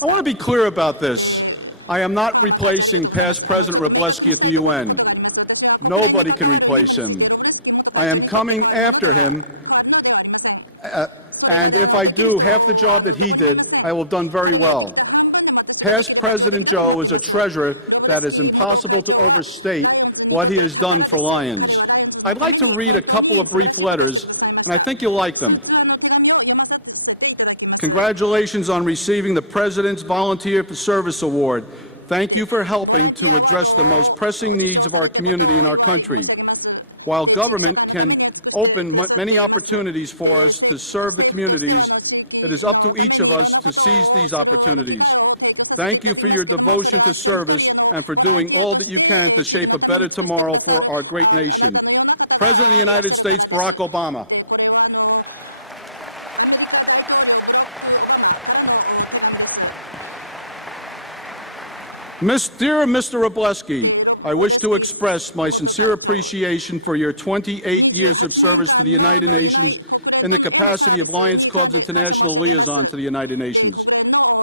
I want to be clear about this. I am not replacing Past President Robleski at the UN. Nobody can replace him. I am coming after him, and if I do half the job that he did, I will have done very well. Past President Joe is a treasure that is impossible to overstate what he has done for Lions. I'd like to read a couple of brief letters, and I think you'll like them. Congratulations on receiving the President's Volunteer for Service Award. Thank you for helping to address the most pressing needs of our community and our country. While government can open many opportunities for us to serve the communities, it is up to each of us to seize these opportunities. Thank you for your devotion to service and for doing all that you can to shape a better tomorrow for our great nation. President of the United States, Barack Obama. Dear Mr. Robleski, I wish to express my sincere appreciation for your 28 years of service to the United Nations in the capacity of Lions Club's International Liaison to the United Nations.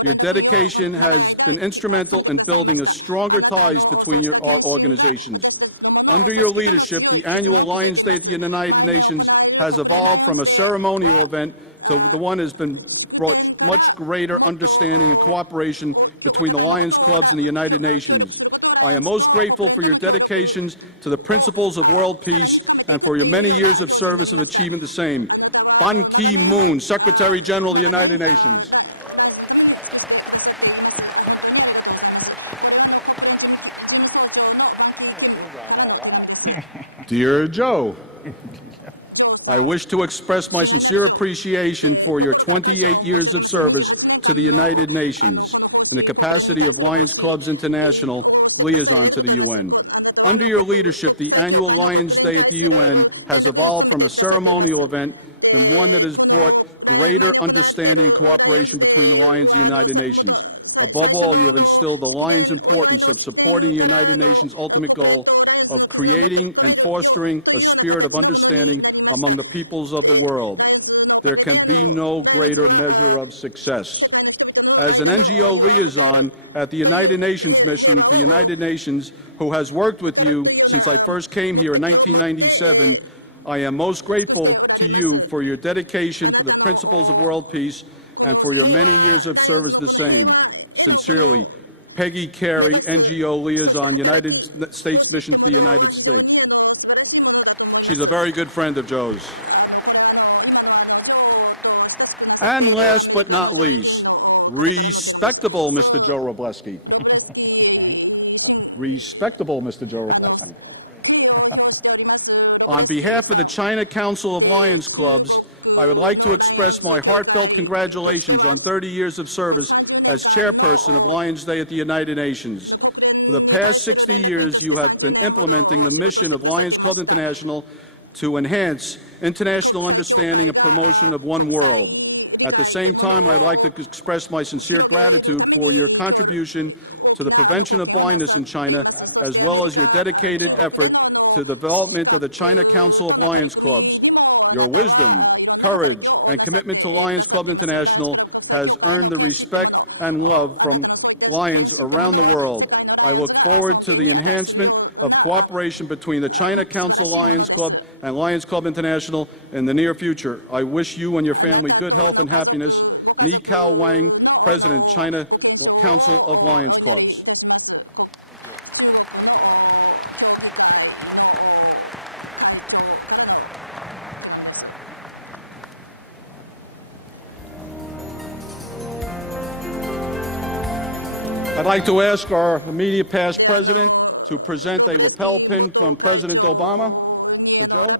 Your dedication has been instrumental in building a stronger ties between our organizations. Under your leadership, the annual Lions Day at the United Nations has evolved from a ceremonial event to the one has been brought much greater understanding and cooperation between the Lions Clubs and the United Nations. I am most grateful for your dedications to the principles of world peace and for your many years of service of achievement the same. Ban Ki-moon, Secretary General of the United Nations. Dear Joe, I wish to express my sincere appreciation for your 28 years of service to the United Nations in the capacity of Lions Clubs International Liaison to the UN. Under your leadership, the annual Lions Day at the UN has evolved from a ceremonial event to one that has brought greater understanding and cooperation between the Lions and the United Nations. Above all, you have instilled the Lions' importance of supporting the United Nations' ultimate goal of creating and fostering a spirit of understanding among the peoples of the world. There can be no greater measure of success. As an NGO liaison at the United Nations mission to the United Nations, who has worked with you since I first came here in 1997, I am most grateful to you for your dedication to the principles of world peace and for your many years of service the same. Sincerely, Peggy Carey, NGO Liaison, United States Mission to the United States. She's a very good friend of Joe's. And last but not least, respectable Mr. Joe Robleski. Respectable Mr. Joe Robleski. On behalf of the China Council of Lions Clubs, I would like to express my heartfelt congratulations on 30 years of service as chairperson of Lions Day at the United Nations. For the past 60 years, you have been implementing the mission of Lions Club International to enhance international understanding and promotion of one world. At the same time, I'd like to express my sincere gratitude for your contribution to the prevention of blindness in China, as well as your dedicated effort to the development of the China Council of Lions Clubs. Your wisdom, courage, and commitment to Lions Club International has earned the respect and love from Lions around the world. I look forward to the enhancement of cooperation between the China Council Lions Club and Lions Club International in the near future. I wish you and your family good health and happiness. Ni Kao Wang, President, China Council of Lions Clubs. I'd like to ask our immediate past president to present a lapel pin from President Obama to Joe.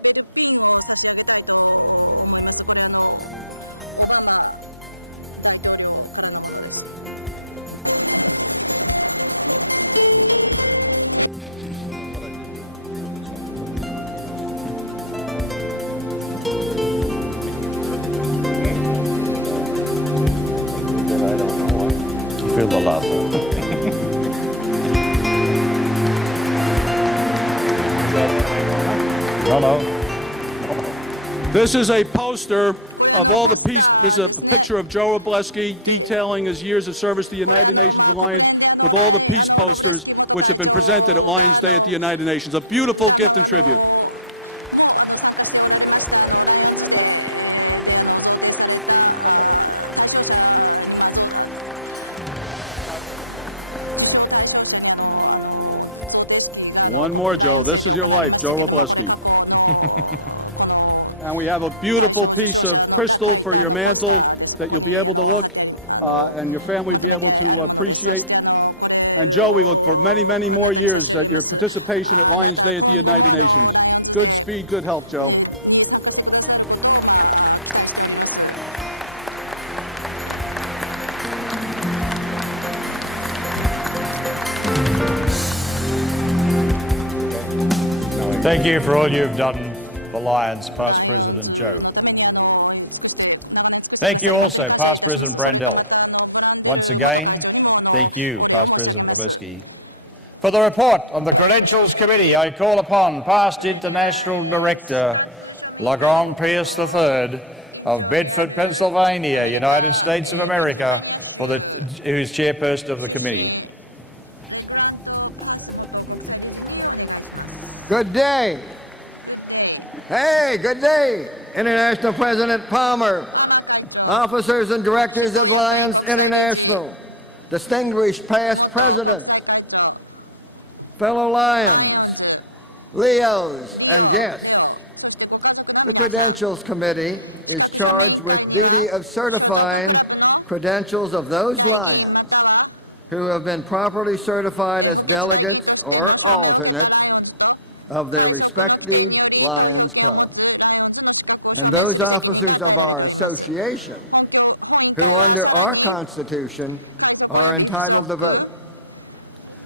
Feel the love. No. This is a poster of all the peace. This is a picture of Joe Robleski detailing his years of service to the United Nations Alliance with all the peace posters which have been presented at Lions Day at the United Nations. A beautiful gift and tribute. One more, Joe. This is your life, Joe Robleski. And we have a beautiful piece of crystal for your mantle that you'll be able to look and your family will be able to appreciate. And Joe, we look for many, many more years at your participation at Lions Day at the United Nations. Good speed, good health, Joe. Thank you for all you've done for Lions, past President Joe. Thank you also, past President Brandel. Once again, thank you, past President Robleski. For the report on the Credentials Committee, I call upon past International Director LaGrande Pierce III of Bedford, Pennsylvania, United States of America, who is chairperson of the committee. Good day. Hey, good day, International President Palmer, officers and directors of Lions International, distinguished past presidents, fellow Lions, Leos, and guests. The Credentials Committee is charged with duty of certifying credentials of those Lions who have been properly certified as delegates or alternates of their respective Lions clubs, and those officers of our association who under our Constitution are entitled to vote.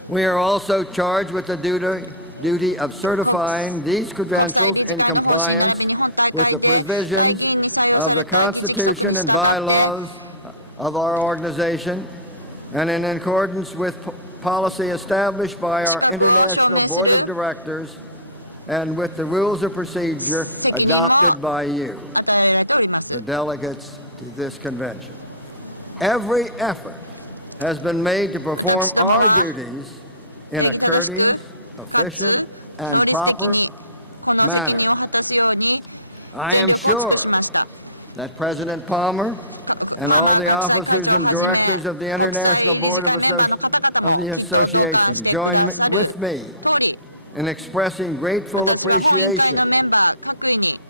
We are also charged with the duty of certifying these credentials in compliance with the provisions of the Constitution and bylaws of our organization and in accordance with policy established by our International Board of Directors and with the rules of procedure adopted by you, the delegates to this convention. Every effort has been made to perform our duties in a courteous, efficient, and proper manner. I am sure that President Palmer and all the officers and directors of the International Board of the Association join with me in expressing grateful appreciation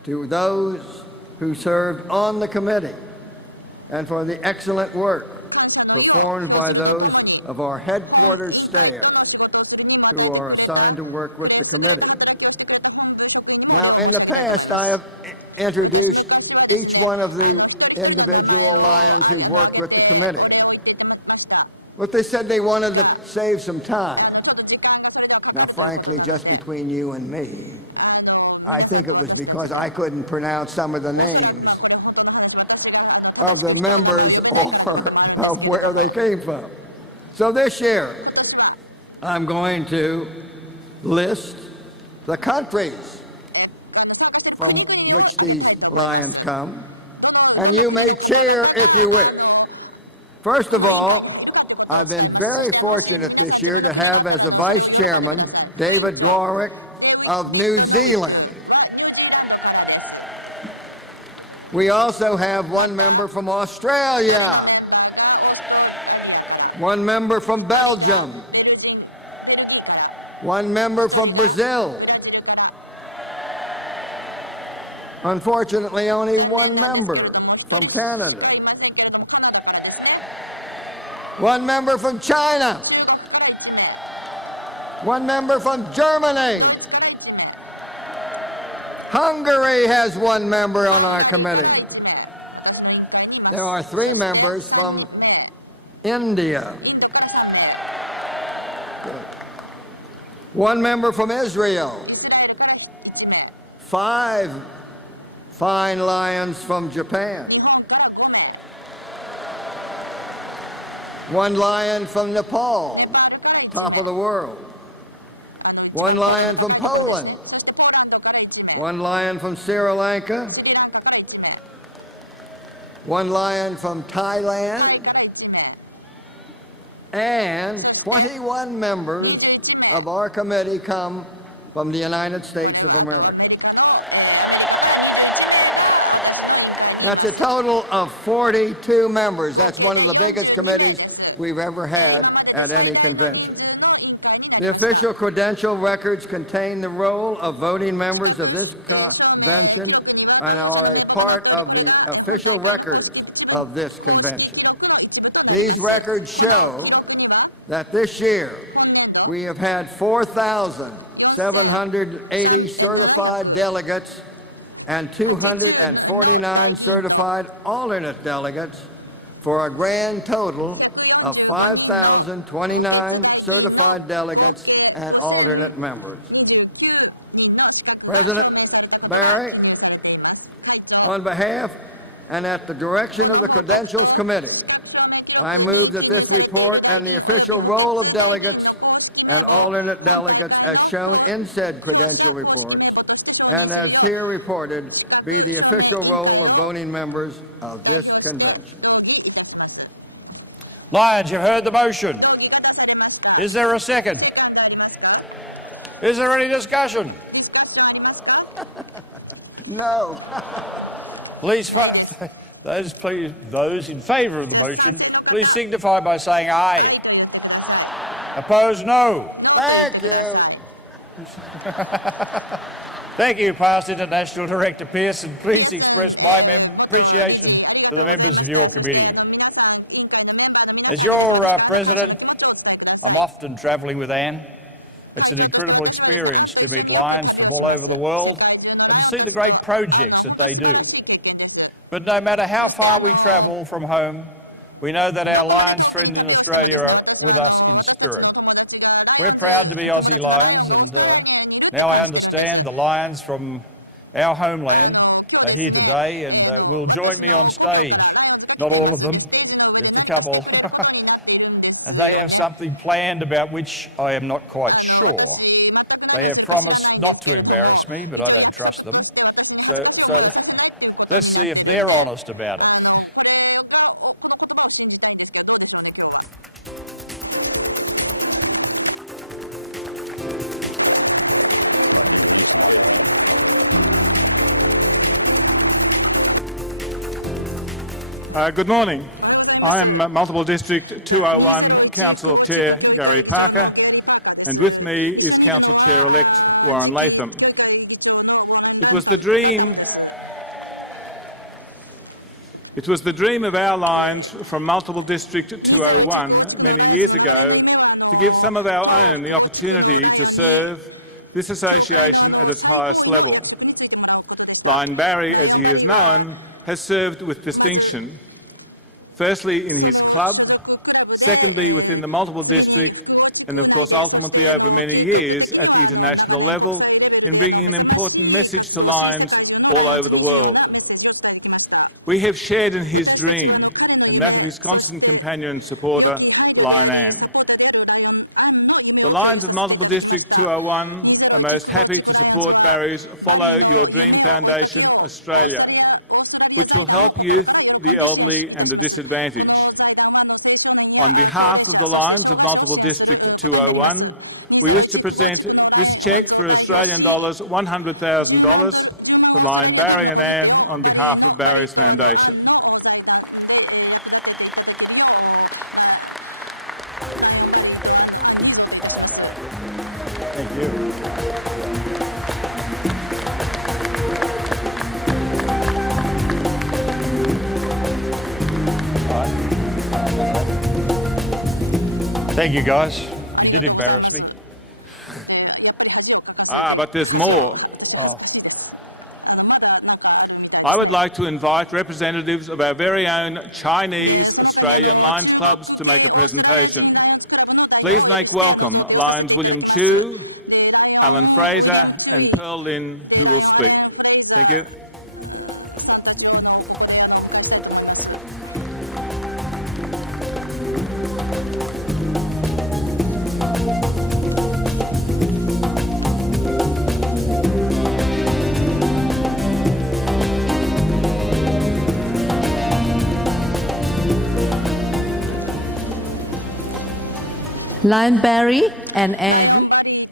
to those who served on the committee and for the excellent work performed by those of our headquarters staff who are assigned to work with the committee. Now, in the past, I have introduced each one of the individual Lions who've worked with the committee. But they said they wanted to save some time. Now, frankly, just between you and me, I think it was because I couldn't pronounce some of the names. of the members or of where they came from. So this year, I'm going to list the countries from which these lions come, and you may cheer if you wish. First of all, I've been very fortunate this year to have as a vice chairman David Dwarwick of New Zealand. We also have one member from Australia, one member from Belgium, one member from Brazil. Unfortunately, only one member from Canada. One member from China. One member from Germany. Hungary has one member on our committee. There are 3 members from India. Good. 1 member from Israel. 5 fine lions from Japan. 1 lion from Nepal, top of the world. 1 lion from Poland. 1 lion from Sri Lanka. 1 lion from Thailand. And 21 members of our committee come from the United States of America. That's a total of 42 members. That's one of the biggest committees we've ever had at any convention. The official credential records contain the roll of voting members of this convention and are a part of the official records of this convention. These records show that this year we have had 4,780 certified delegates and 249 certified alternate delegates for a grand total of 5,029 certified delegates and alternate members. President Barry, on behalf and at the direction of the Credentials Committee, I move that this report and the official roll of delegates and alternate delegates as shown in said credential reports and as here reported be the official roll of voting members of this convention. Lions, you've heard the motion. Is there a second? Is there any discussion? No. Please, those in favour of the motion, please signify by saying aye. Opposed, no. Thank you. Thank you, Past International Director Pearson. Please express my appreciation to the members of your committee. As your president, I'm often travelling with Anne. It's an incredible experience to meet lions from all over the world and to see the great projects that they do. But no matter how far we travel from home, we know that our Lions friends in Australia are with us in spirit. We're proud to be Aussie Lions, and now I understand the Lions from our homeland are here today and will join me on stage. Not all of them, just a couple. And they have something planned about which I am not quite sure. They have promised not to embarrass me, but I don't trust them. So let's see if they're honest about it. Good morning. I am Multiple District 201 Council Chair Gary Parker, and with me is Council Chair-elect Warren Latham. It was the dream of our Lions from Multiple District 201 many years ago to give some of our own the opportunity to serve this association at its highest level. Lion Barry, as he is known, has served with distinction, firstly in his club, secondly within the multiple district, and of course ultimately over many years at the international level in bringing an important message to lions all over the world. We have shared in his dream and that of his constant companion and supporter, Lion Anne. The Lions of Multiple District 201 are most happy to support Barry's Follow Your Dream Foundation Australia, which will help youth, the elderly and the disadvantaged. On behalf of the Lions of Multiple District 201, we wish to present this cheque for Australian dollars $100,000 to Lion Barry and Anne on behalf of Barry's Foundation. Thank you. Thank you, guys. You did embarrass me. But there's more. Oh. I would like to invite representatives of our very own Chinese Australian Lions clubs to make a presentation. Please make welcome Lions William Chu, Alan Fraser and Pearl Lin, who will speak. Thank you. Lion Barry and Anne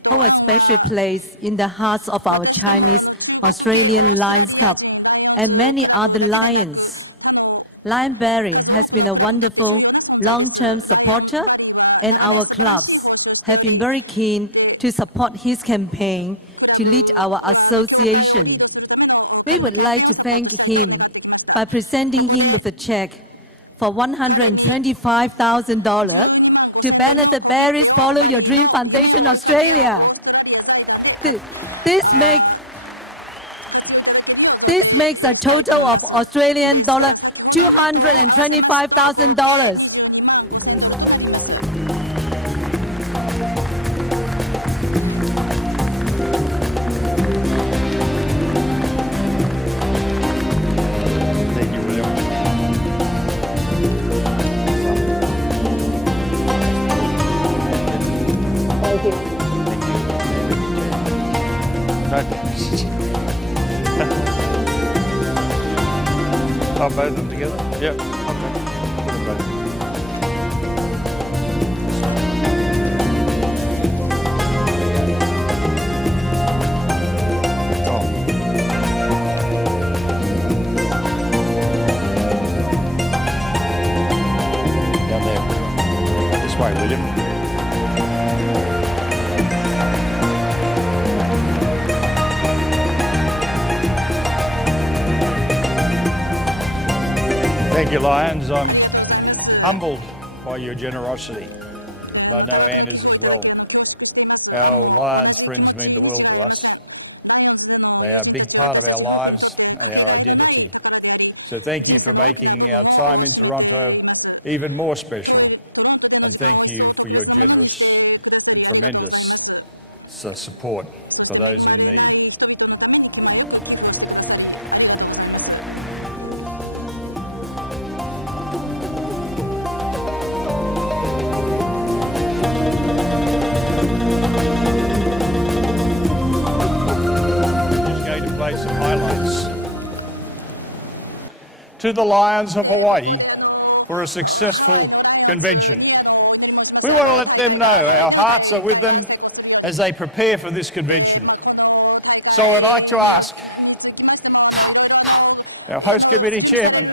hold a special place in the hearts of our Chinese Australian Lions Club and many other Lions. Lion Barry has been a wonderful long-term supporter, and our clubs have been very keen to support his campaign to lead our association. We would like to thank him by presenting him with a cheque for $125,000 to benefit Barry's Follow Your Dream Foundation Australia. This makes a total of Australian dollar $225,000. Thank you, William. Thank you. Oh, both of them together? Yep. Okay. Put them both. Down there. This way, William. Thank you, Lions. I'm humbled by your generosity. And I know Anne is as well. Our Lions friends mean the world to us. They are a big part of our lives and our identity. So thank you for making our time in Toronto even more special. And thank you for your generous and tremendous support for those in need. Some highlights. To the Lions of Hawaii for a successful convention. We want to let them know our hearts are with them as they prepare for this convention. So I'd like to ask our host committee chairman,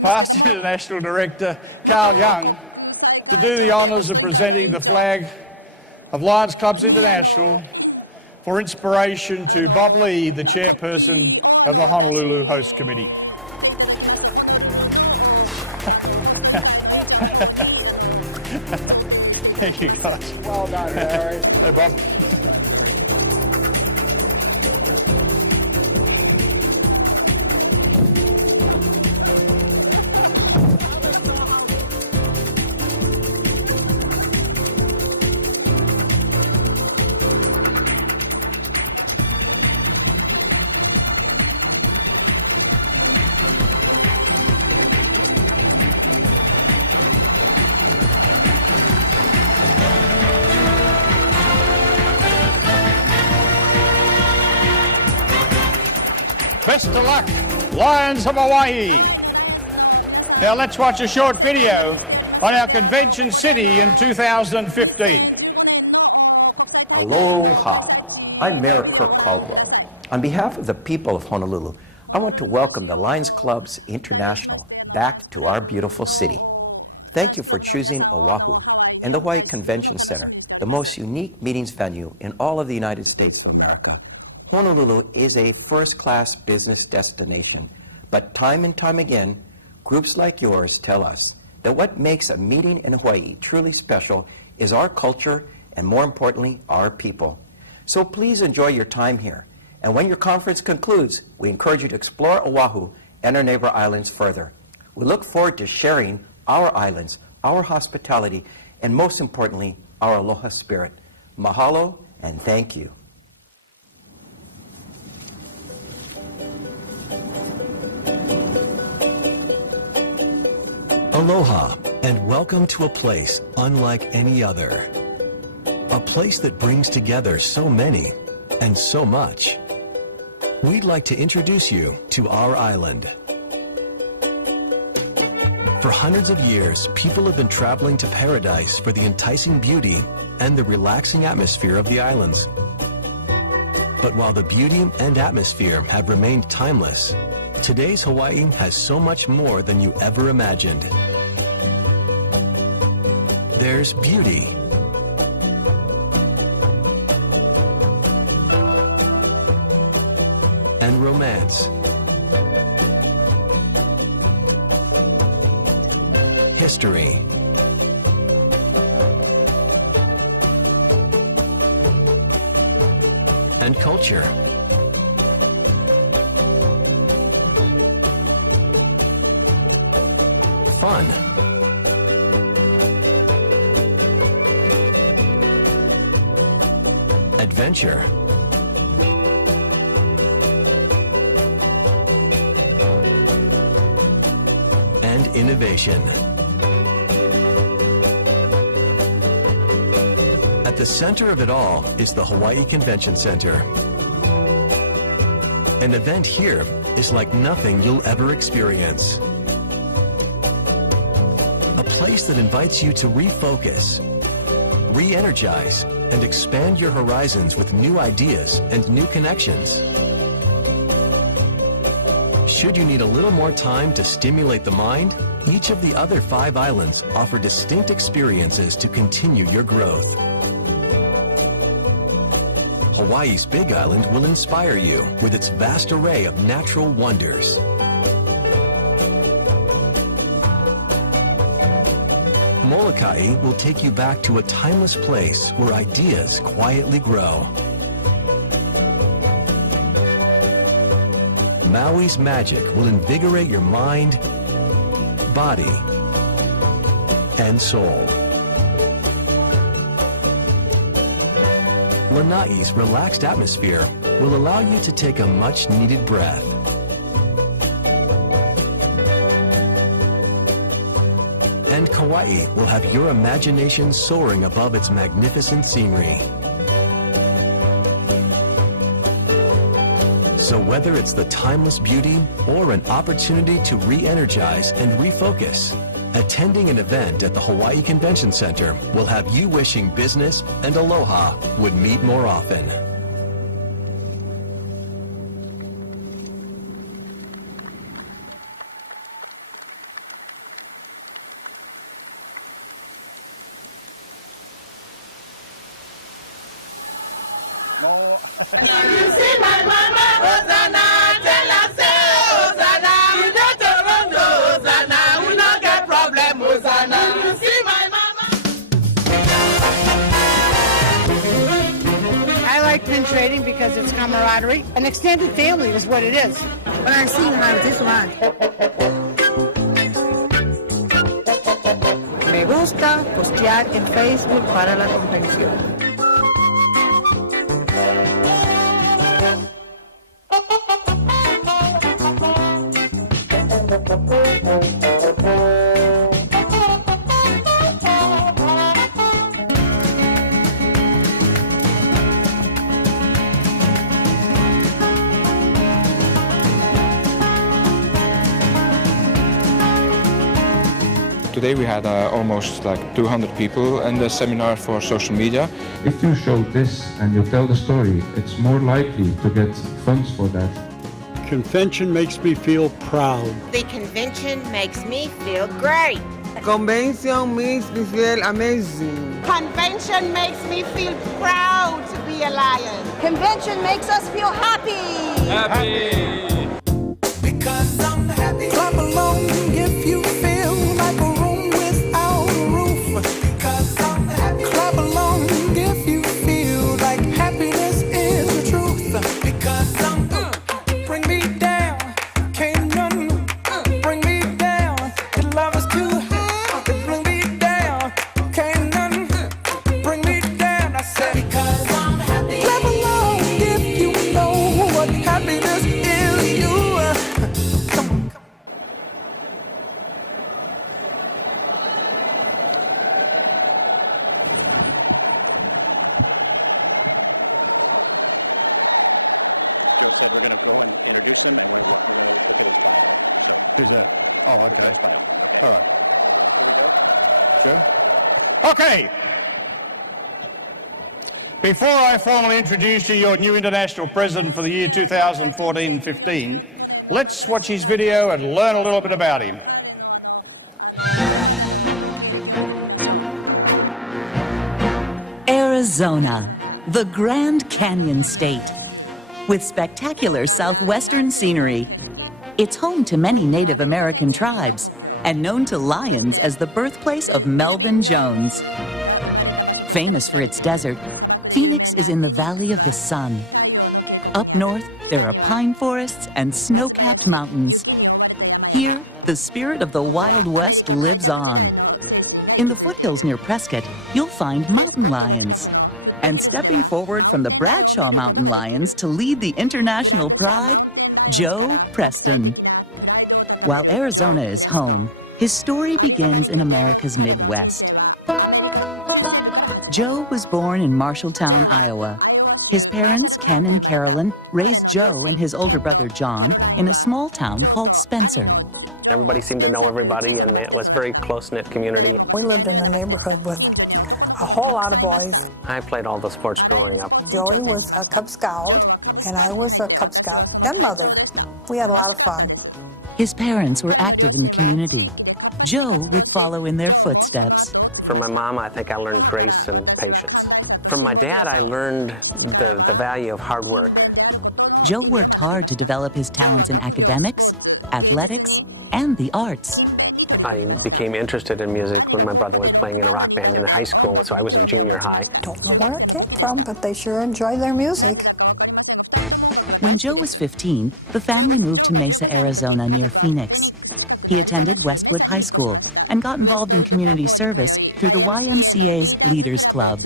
past international director Carl Young, to do the honours of presenting the flag of Lions Clubs International for inspiration to Bob Lee, the chairperson of the Honolulu Host Committee. Thank you, guys. Well done, Barry. Hey, Bob. Best of luck, Lions of Hawaii. Now let's watch a short video on our convention city in 2015. Aloha. I'm Mayor Kirk Caldwell. On behalf of the people of Honolulu, I want to welcome the Lions Clubs International back to our beautiful city. Thank you for choosing Oahu and the Hawaii Convention Center, the most unique meetings venue in all of the United States of America. Honolulu is a first-class business destination, but time and time again, groups like yours tell us that what makes a meeting in Hawaii truly special is our culture and, more importantly, our people. So please enjoy your time here. And when your conference concludes, we encourage you to explore Oahu and our neighbor islands further. We look forward to sharing our islands, our hospitality, and most importantly, our aloha spirit. Mahalo and thank you. Aloha, and welcome to a place unlike any other. A place that brings together so many and so much. We'd like to introduce you to our island. For hundreds of years, people have been traveling to paradise for the enticing beauty and the relaxing atmosphere of the islands. But while the beauty and atmosphere have remained timeless, today's Hawaii has so much more than you ever imagined. There's beauty, and romance, history, and culture. Fun. Adventure. And innovation. At the center of it all is the Hawaii Convention Center. An event here is like nothing you'll ever experience. A place that invites you to refocus, re-energize, and expand your horizons with new ideas and new connections. Should you need a little more time to stimulate the mind, each of the other 5 islands offer distinct experiences to continue your growth. Hawaii's Big Island will inspire you with its vast array of natural wonders. Molokai will take you back to a timeless place where ideas quietly grow. Maui's magic will invigorate your mind, body, and soul. Lanai's relaxed atmosphere will allow you to take a much-needed breath. And Kauai will have your imagination soaring above its magnificent scenery. So whether it's the timeless beauty or an opportunity to re-energize and refocus, attending an event at the Hawaii Convention Center will have you wishing business and aloha would meet more often. You see my mama, Hosanna, tell her say Hosanna. You know Toronto, Hosanna, we not get problem, Hosanna. You see my mama. I like pin trading because it's camaraderie. An extended family is what it is. When I see how this one. Me gusta postear en Facebook para la convención. Today we had almost like 200 people in the seminar for social media. If you show this and you tell the story, it's more likely to get funds for that. Convention makes me feel proud. The convention makes me feel great. Convention makes me feel amazing. Convention makes me feel proud to be a lion. Convention makes us feel happy. Happy. Because I'm happy. Clap along if you feel like a room without a roof. Because I'm happy. Clap along if you feel like happiness is the truth. Because I'm bring me down. Can't none bring me down. The love is too high to bring me down. Can't none bring me down. I said because I'm happy. Clap along if you know what happiness is. We're going to go and introduce them, and we're going to look at his bio. Who's that? Oh, okay. All right. Good. Okay. Before I formally introduce you your new international president for the year 2014-15, let's watch his video and learn a little bit about him. Arizona, the Grand Canyon State. With spectacular southwestern scenery, it's home to many Native American tribes and known to lions as the birthplace of Melvin Jones. Famous for its desert, Phoenix is in the Valley of the Sun. Up north, there are pine forests and snow-capped mountains. Here, the spirit of the Wild West lives on. In the foothills near Prescott, you'll find mountain lions. And stepping forward from the Bradshaw Mountain Lions to lead the international pride, Joe Preston. While Arizona is home, his story begins in America's Midwest. Joe was born in Marshalltown, Iowa. His parents, Ken and Carolyn, raised Joe and his older brother John in a small town called Spencer. Everybody seemed to know everybody, and it was a very close-knit community. We lived in a neighborhood with a whole lot of boys. I played all the sports growing up. Joey was a Cub Scout, and I was a Cub Scout then mother. We had a lot of fun. His parents were active in the community. Joe would follow in their footsteps. From my mom, I think I learned grace and patience. From my dad, I learned the value of hard work. Joe worked hard to develop his talents in academics, athletics, and the arts. I became interested in music when my brother was playing in a rock band in high school, so I was in junior high. Don't know where it came from, but they sure enjoy their music. When Joe was 15, the family moved to Mesa, Arizona, near Phoenix. He attended Westwood High School and got involved in community service through the YMCA's Leaders Club.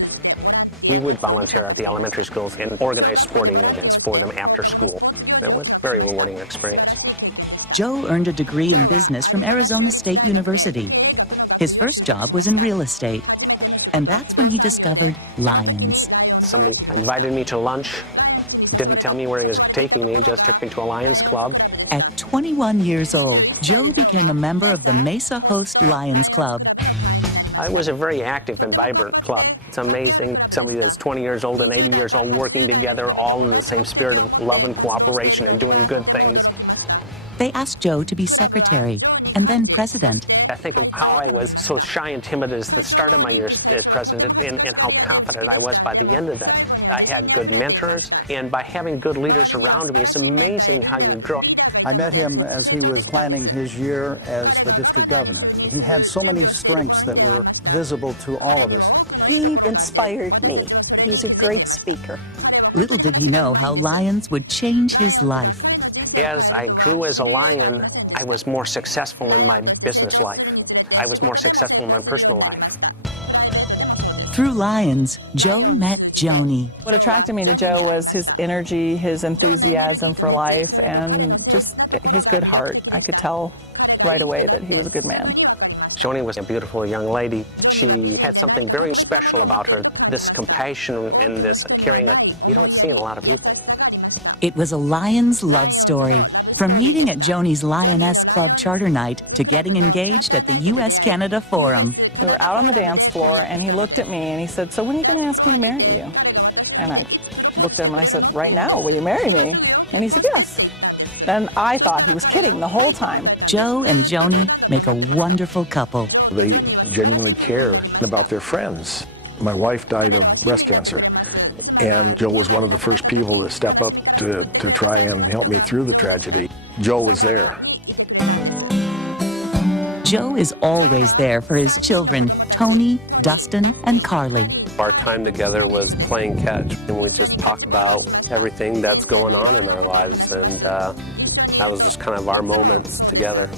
We would volunteer at the elementary schools and organize sporting events for them after school. It was a very rewarding experience. Joe earned a degree in business from Arizona State University. His first job was in real estate, and that's when he discovered lions. Somebody invited me to lunch, didn't tell me where he was taking me, just took me to a Lions Club. At 21 years old, Joe became a member of the Mesa Host Lions Club. It was a very active and vibrant club. It's amazing, somebody that's 20 years old and 80 years old working together, all in the same spirit of love and cooperation and doing good things. They asked Joe to be secretary and then president. I think of how I was so shy and timid as the start of my years as president and how confident I was by the end of that. I had good mentors, and by having good leaders around me, it's amazing how you grow. I met him as he was planning his year as the district governor. He had so many strengths that were visible to all of us. He inspired me. He's a great speaker. Little did he know how lions would change his life. As I grew as a lion, I was more successful in my business life. I was more successful in my personal life. Through lions, Joe met Joni. What attracted me to Joe was his energy, his enthusiasm for life, and just his good heart. I could tell right away that he was a good man. Joni was a beautiful young lady. She had something very special about her, this compassion and this caring that you don't see in a lot of people. It was a lion's love story. From meeting at Joni's Lioness Club charter night to getting engaged at the U.S.-Canada Forum. We were out on the dance floor, and he looked at me and he said, "So when are you going to ask me to marry you?" And I looked at him and I said, "Right now, will you marry me?" And he said, "Yes." And I thought he was kidding the whole time. Joe and Joni make a wonderful couple. They genuinely care about their friends. My wife died of breast cancer, and Joe was one of the first people to step up to try and help me through the tragedy. Joe was there. Joe is always there for his children, Tony, Dustin, and Carly. Our time together was playing catch, and we just talk about everything that's going on in our lives, and that was just kind of our moments together.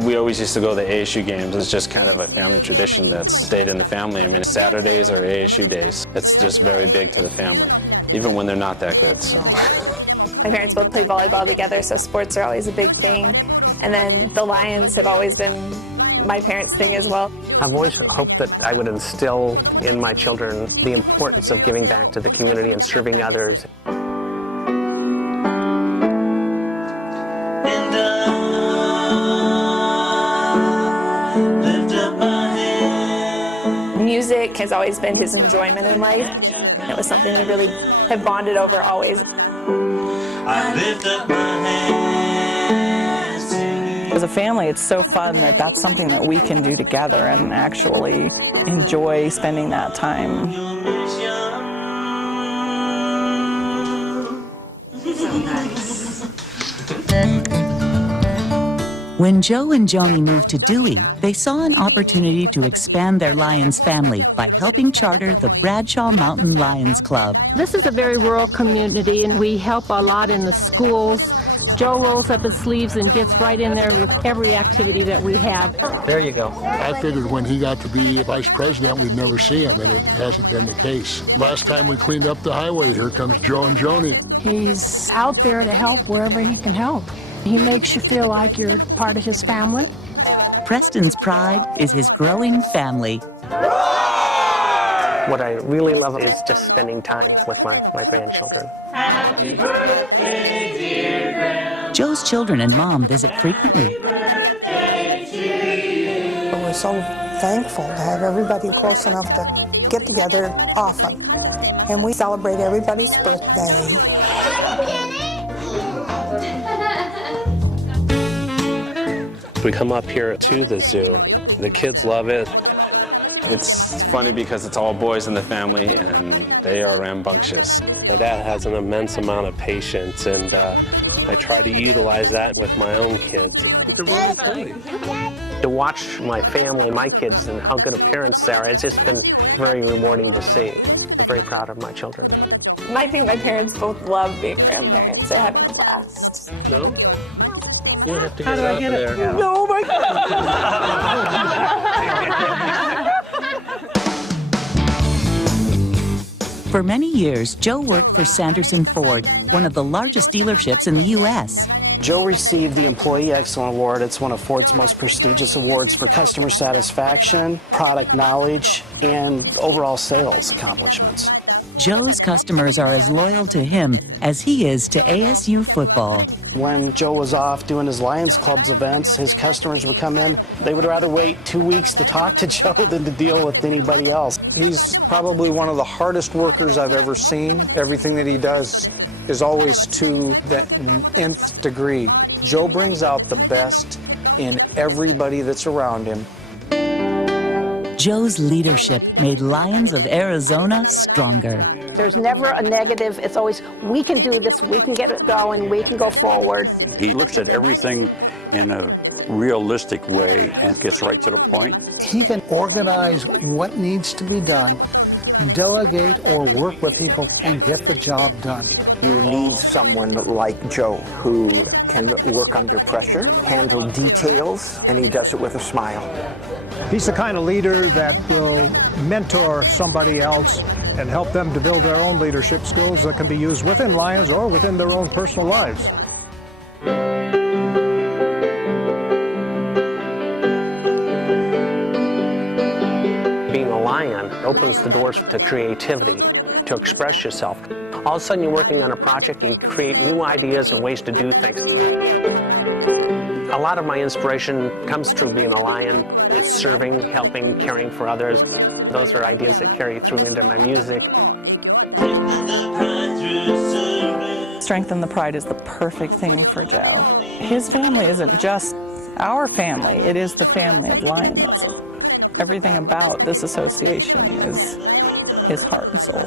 We always used to go to the ASU games. It's just kind of a family tradition that's stayed in the family. I mean, Saturdays are ASU days. It's just very big to the family, even when they're not that good, so. My parents both play volleyball together, so sports are always a big thing. And then the Lions have always been my parents' thing as well. I've always hoped that I would instill in my children the importance of giving back to the community and serving others. Music has always been his enjoyment in life. It was something we really have bonded over always. I lift up my hands to you. As a family, it's so fun that that's something that we can do together and actually enjoy spending that time. So nice. When Joe and Joni moved to Dewey, they saw an opportunity to expand their Lions family by helping charter the Bradshaw Mountain Lions Club. This is a very rural community, and we help a lot in the schools. Joe rolls up his sleeves and gets right in there with every activity that we have. There you go. I figured when he got to be vice president, we'd never see him, and it hasn't been the case. Last time we cleaned up the highway, here comes Joe and Joni. He's out there to help wherever he can help. He makes you feel like you're part of his family. Preston's pride is his growing family. What I really love is just spending time with my grandchildren. Happy birthday, dear grandma. Joe's children and mom visit frequently. We're so thankful to have everybody close enough to get together often. And we celebrate everybody's birthday. We come up here to the zoo. The kids love it. It's funny because it's all boys in the family, and they are rambunctious. My dad has an immense amount of patience, and I try to utilize that with my own kids. To watch my family, my kids, and how good of parents they are, it's just been very rewarding to see. I'm very proud of my children. I think my parents both love being grandparents. They're having a blast. No? You have to How do I get it? there. No, my For many years, Joe worked for Sanderson Ford, one of the largest dealerships in the U.S. Joe received the Employee Excellence Award. It's one of Ford's most prestigious awards for customer satisfaction, product knowledge, and overall sales accomplishments. Joe's customers are as loyal to him as he is to ASU football. When Joe was off doing his Lions Clubs events, his customers would come in. They would rather wait 2 weeks to talk to Joe than to deal with anybody else. He's probably one of the hardest workers I've ever seen. Everything that he does is always to the nth degree. Joe brings out the best in everybody that's around him. Joe's leadership made Lions of Arizona stronger. There's never a negative. It's always, we can do this, we can get it going, we can go forward. He looks at everything in a realistic way and gets right to the point. He can organize what needs to be done, delegate or work with people, and get the job done. You need someone like Joe who can work under pressure, handle details, and he does it with a smile. He's the kind of leader that will mentor somebody else and help them to build their own leadership skills that can be used within Lions or within their own personal lives. Being a Lion opens the doors to creativity. to express yourself. All of a sudden you're working on a project and create new ideas and ways to do things. A lot of my inspiration comes through being a Lion. It's serving, helping, caring for others. Those are ideas that carry through into my music. Strength and the Pride is the perfect theme for Joe. His family isn't just our family, it is the family of Lioness. Everything about this association is his heart and soul.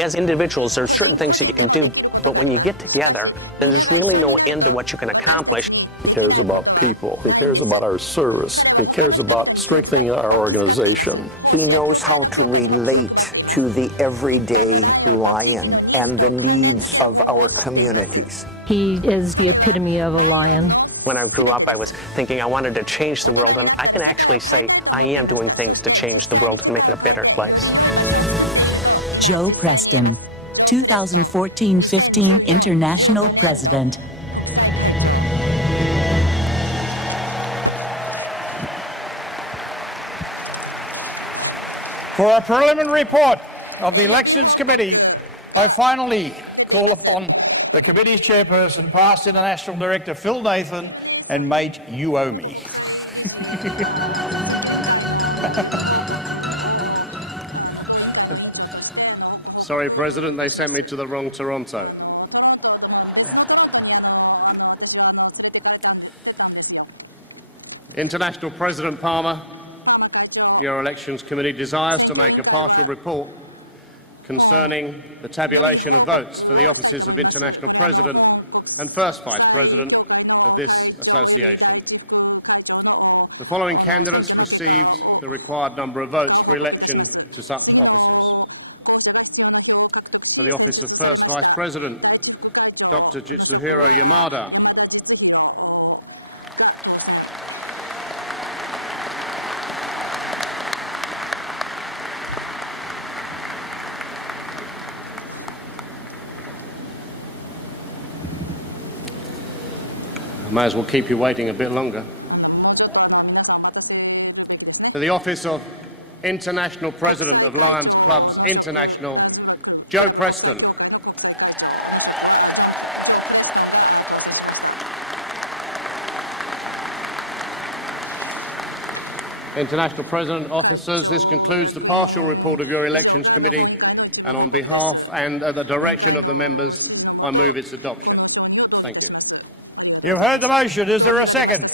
As individuals, there are certain things that you can do, but when you get together, then there's really no end to what you can accomplish. He cares about people. He cares about our service. He cares about strengthening our organization. He knows how to relate to the everyday Lion and the needs of our communities. He is the epitome of a Lion. When I grew up, I was thinking I wanted to change the world, and I can actually say I am doing things to change the world and make it a better place. Joe Preston, 2014-15 International President. For a preliminary report of the Elections Committee, I finally call upon the committee's chairperson, past International Director Phil Nathan, and mate, you owe me. Sorry, President, they sent me to the wrong Toronto. International President Palmer, your Elections Committee desires to make a partial report concerning the tabulation of votes for the offices of International President and First Vice President of this association. The following candidates received the required number of votes for election to such offices. For the office of First Vice President, Dr. Jitsuhiro Yamada. I may as well keep you waiting a bit longer. For the office of International President of Lions Clubs International, Joe Preston. International President, officers, this concludes the partial report of your Elections Committee, and on behalf and at the direction of the members, I move its adoption. Thank you. You've heard the motion. Is there a second?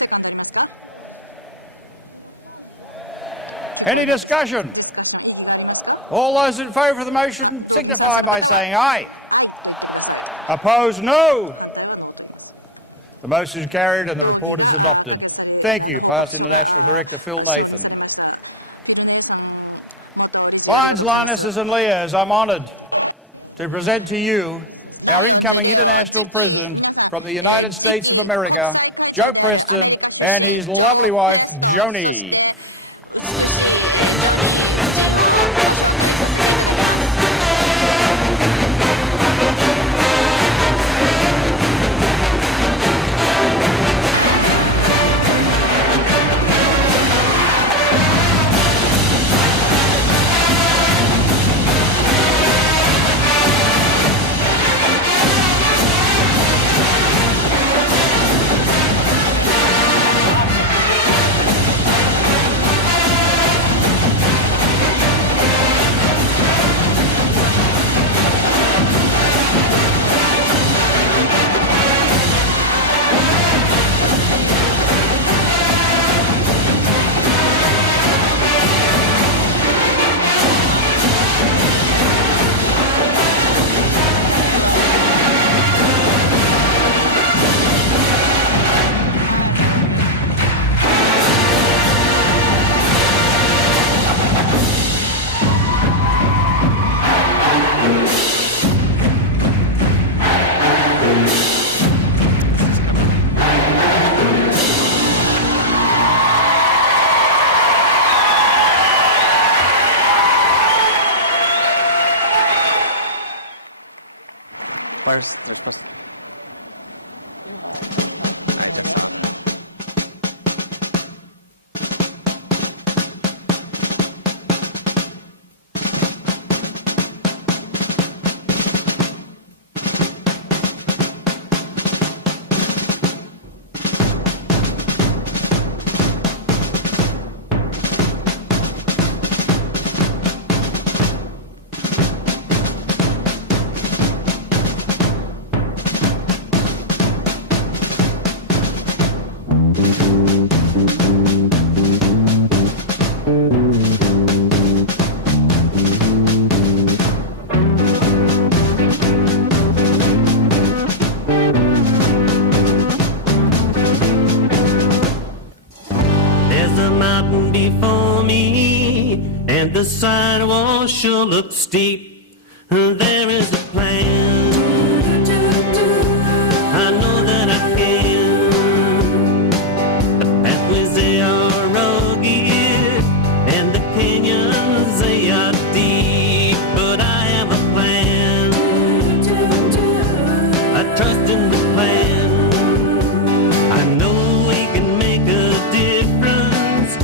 Any discussion? All those in favour of the motion signify by saying aye. Opposed, no. The motion is carried and the report is adopted. Thank you, past International Director Phil Nathan. Lions, Lionesses and Leos, I'm honoured to present to you our incoming International President from the United States of America, Joe Preston, and his lovely wife, Joni. Where's the first? mountain before me, and the sidewall sure looks steep. There is a plan. I know that I can. The pathways, they are rugged, and the canyons, they are deep. But I have a plan. I trust in the plan. I know we can make a difference.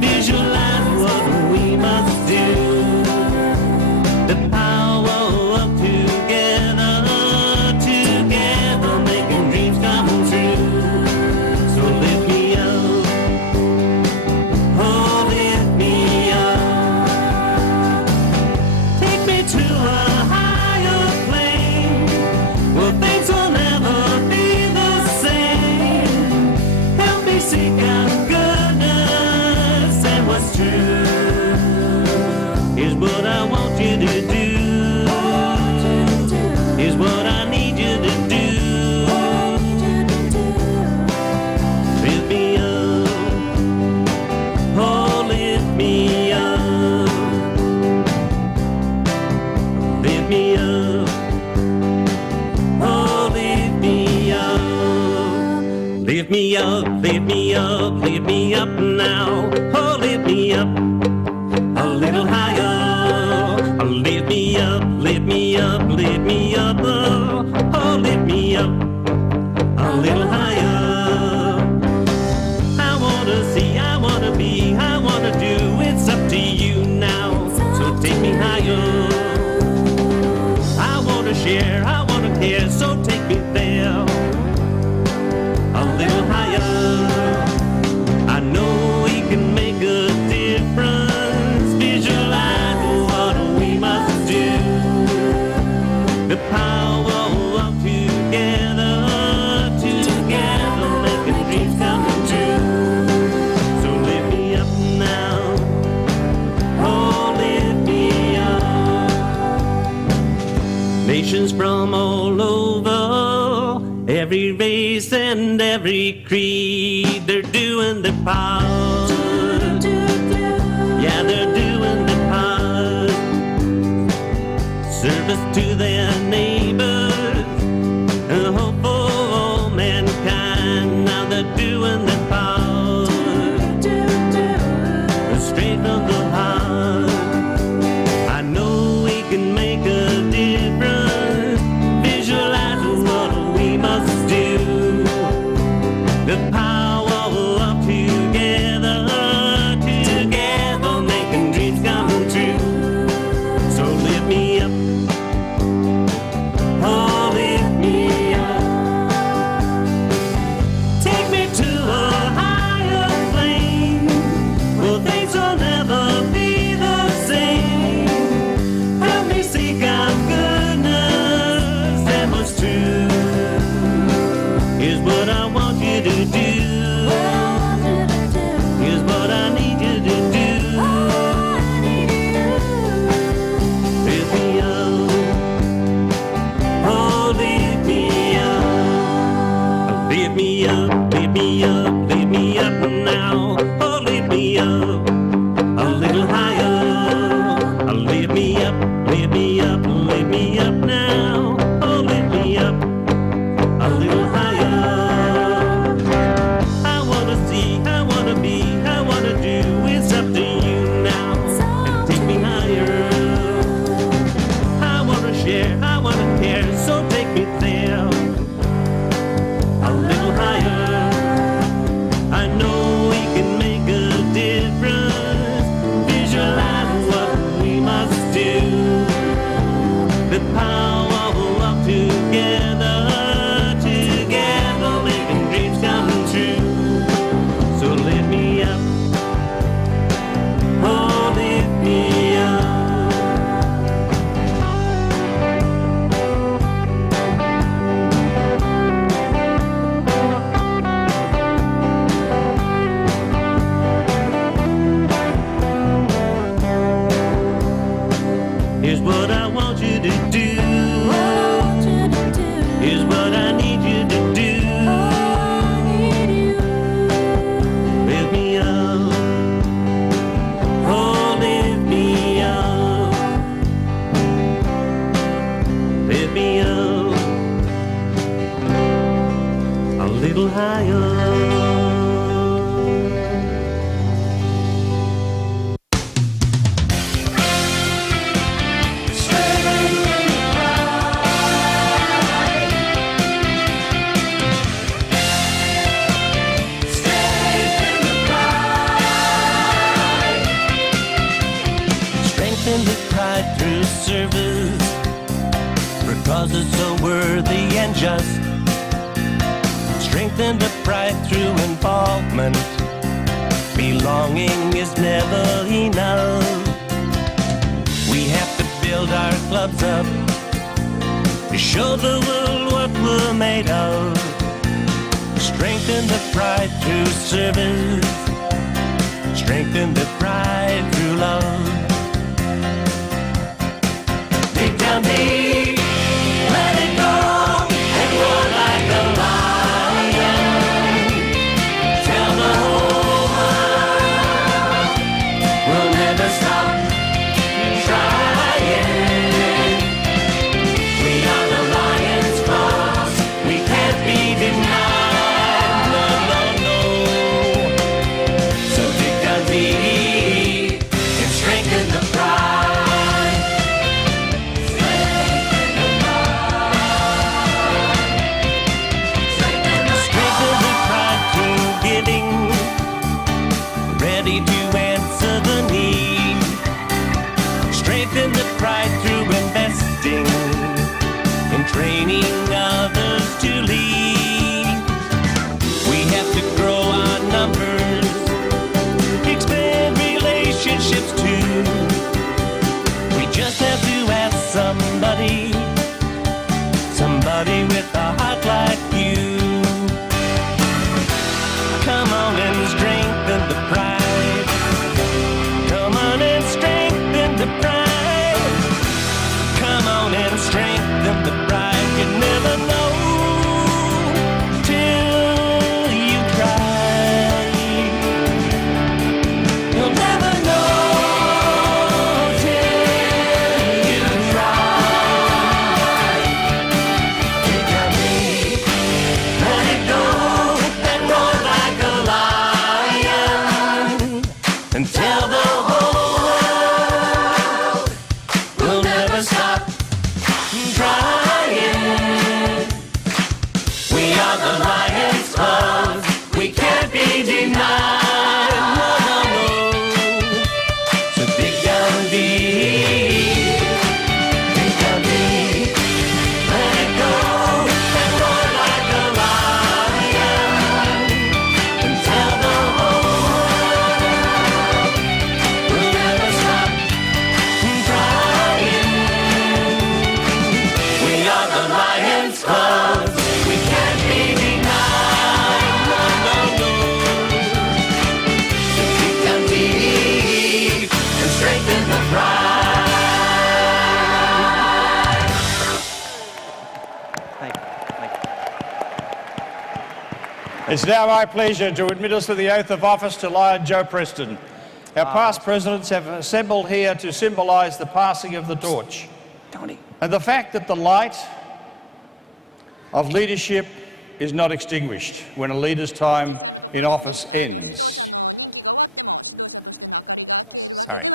Visualize what we must do. The power of together, making dreams come true. So lift me up, oh lift me up. Take me to a higher plane, where things will never be the same. Help me seek out goodness and what's true is what I want you to do. Is what I need you to do. Lift me up, oh lift me up. Lift me up, oh lift me up. Lift me up, lift me up, lift me up now. Oh lift me up, a little higher. Lift me up, lift me up, lift me up. Oh lift me up, a little higher. I wanna see, I wanna be, I wanna do. It's up to you now, so take me higher. I wanna share, I wanna care, so take me there. A little higher. I know we can make a difference. Visualize what we must do. The power of together, making dreams come true. So lift me up now, oh lift me up. Nations from all over, every race and every creed, they're doing their part. Yeah, they're doing their part. Service to their neighbors, and hope for all mankind. Now they're doing their part. Straight from the heart. I know we can make a difference. Visualize what we must do. The power of together, strengthen the pride through involvement. Belonging is never enough. We have to build our clubs up to show the world what we're made of. Strengthen the pride through service. Strengthen the pride through love. Dig down deep, let it go, and roar like a lion. Tell the whole world we'll never stop trying. We are the Lions Club. We can't be denied. No, no, no. So dig down deep and strengthen the pride. Strengthen the pride through giving, ready to answer the need. Strengthen the pride through investing in training others to lead. We have to grow our numbers, expand relationships too. We just have to ask somebody with a heart like you. Come on and strengthen the pride. Come on and strengthen the pride. Come on and strengthen the pride. You never know till you try. You'll never know till you try. Dig down deep, let it go, and roar like a lion, and tell the whole world we'll never stop trying. We are the Lions Club. We can't be denied. No, no, no. So dig down deep, dig down deep, let it go, and roar like a lion, and tell the whole world we'll never stop trying. We are the Lions Club. We can't be denied. No, no, no. So dig down deep and strengthen the pride. It's now my pleasure to administer the oath of office to Lion Joe Preston. Our past presidents have assembled here to symbolise the passing of the torch. And the fact that the light of leadership is not extinguished when a leader's time in office ends. Sorry.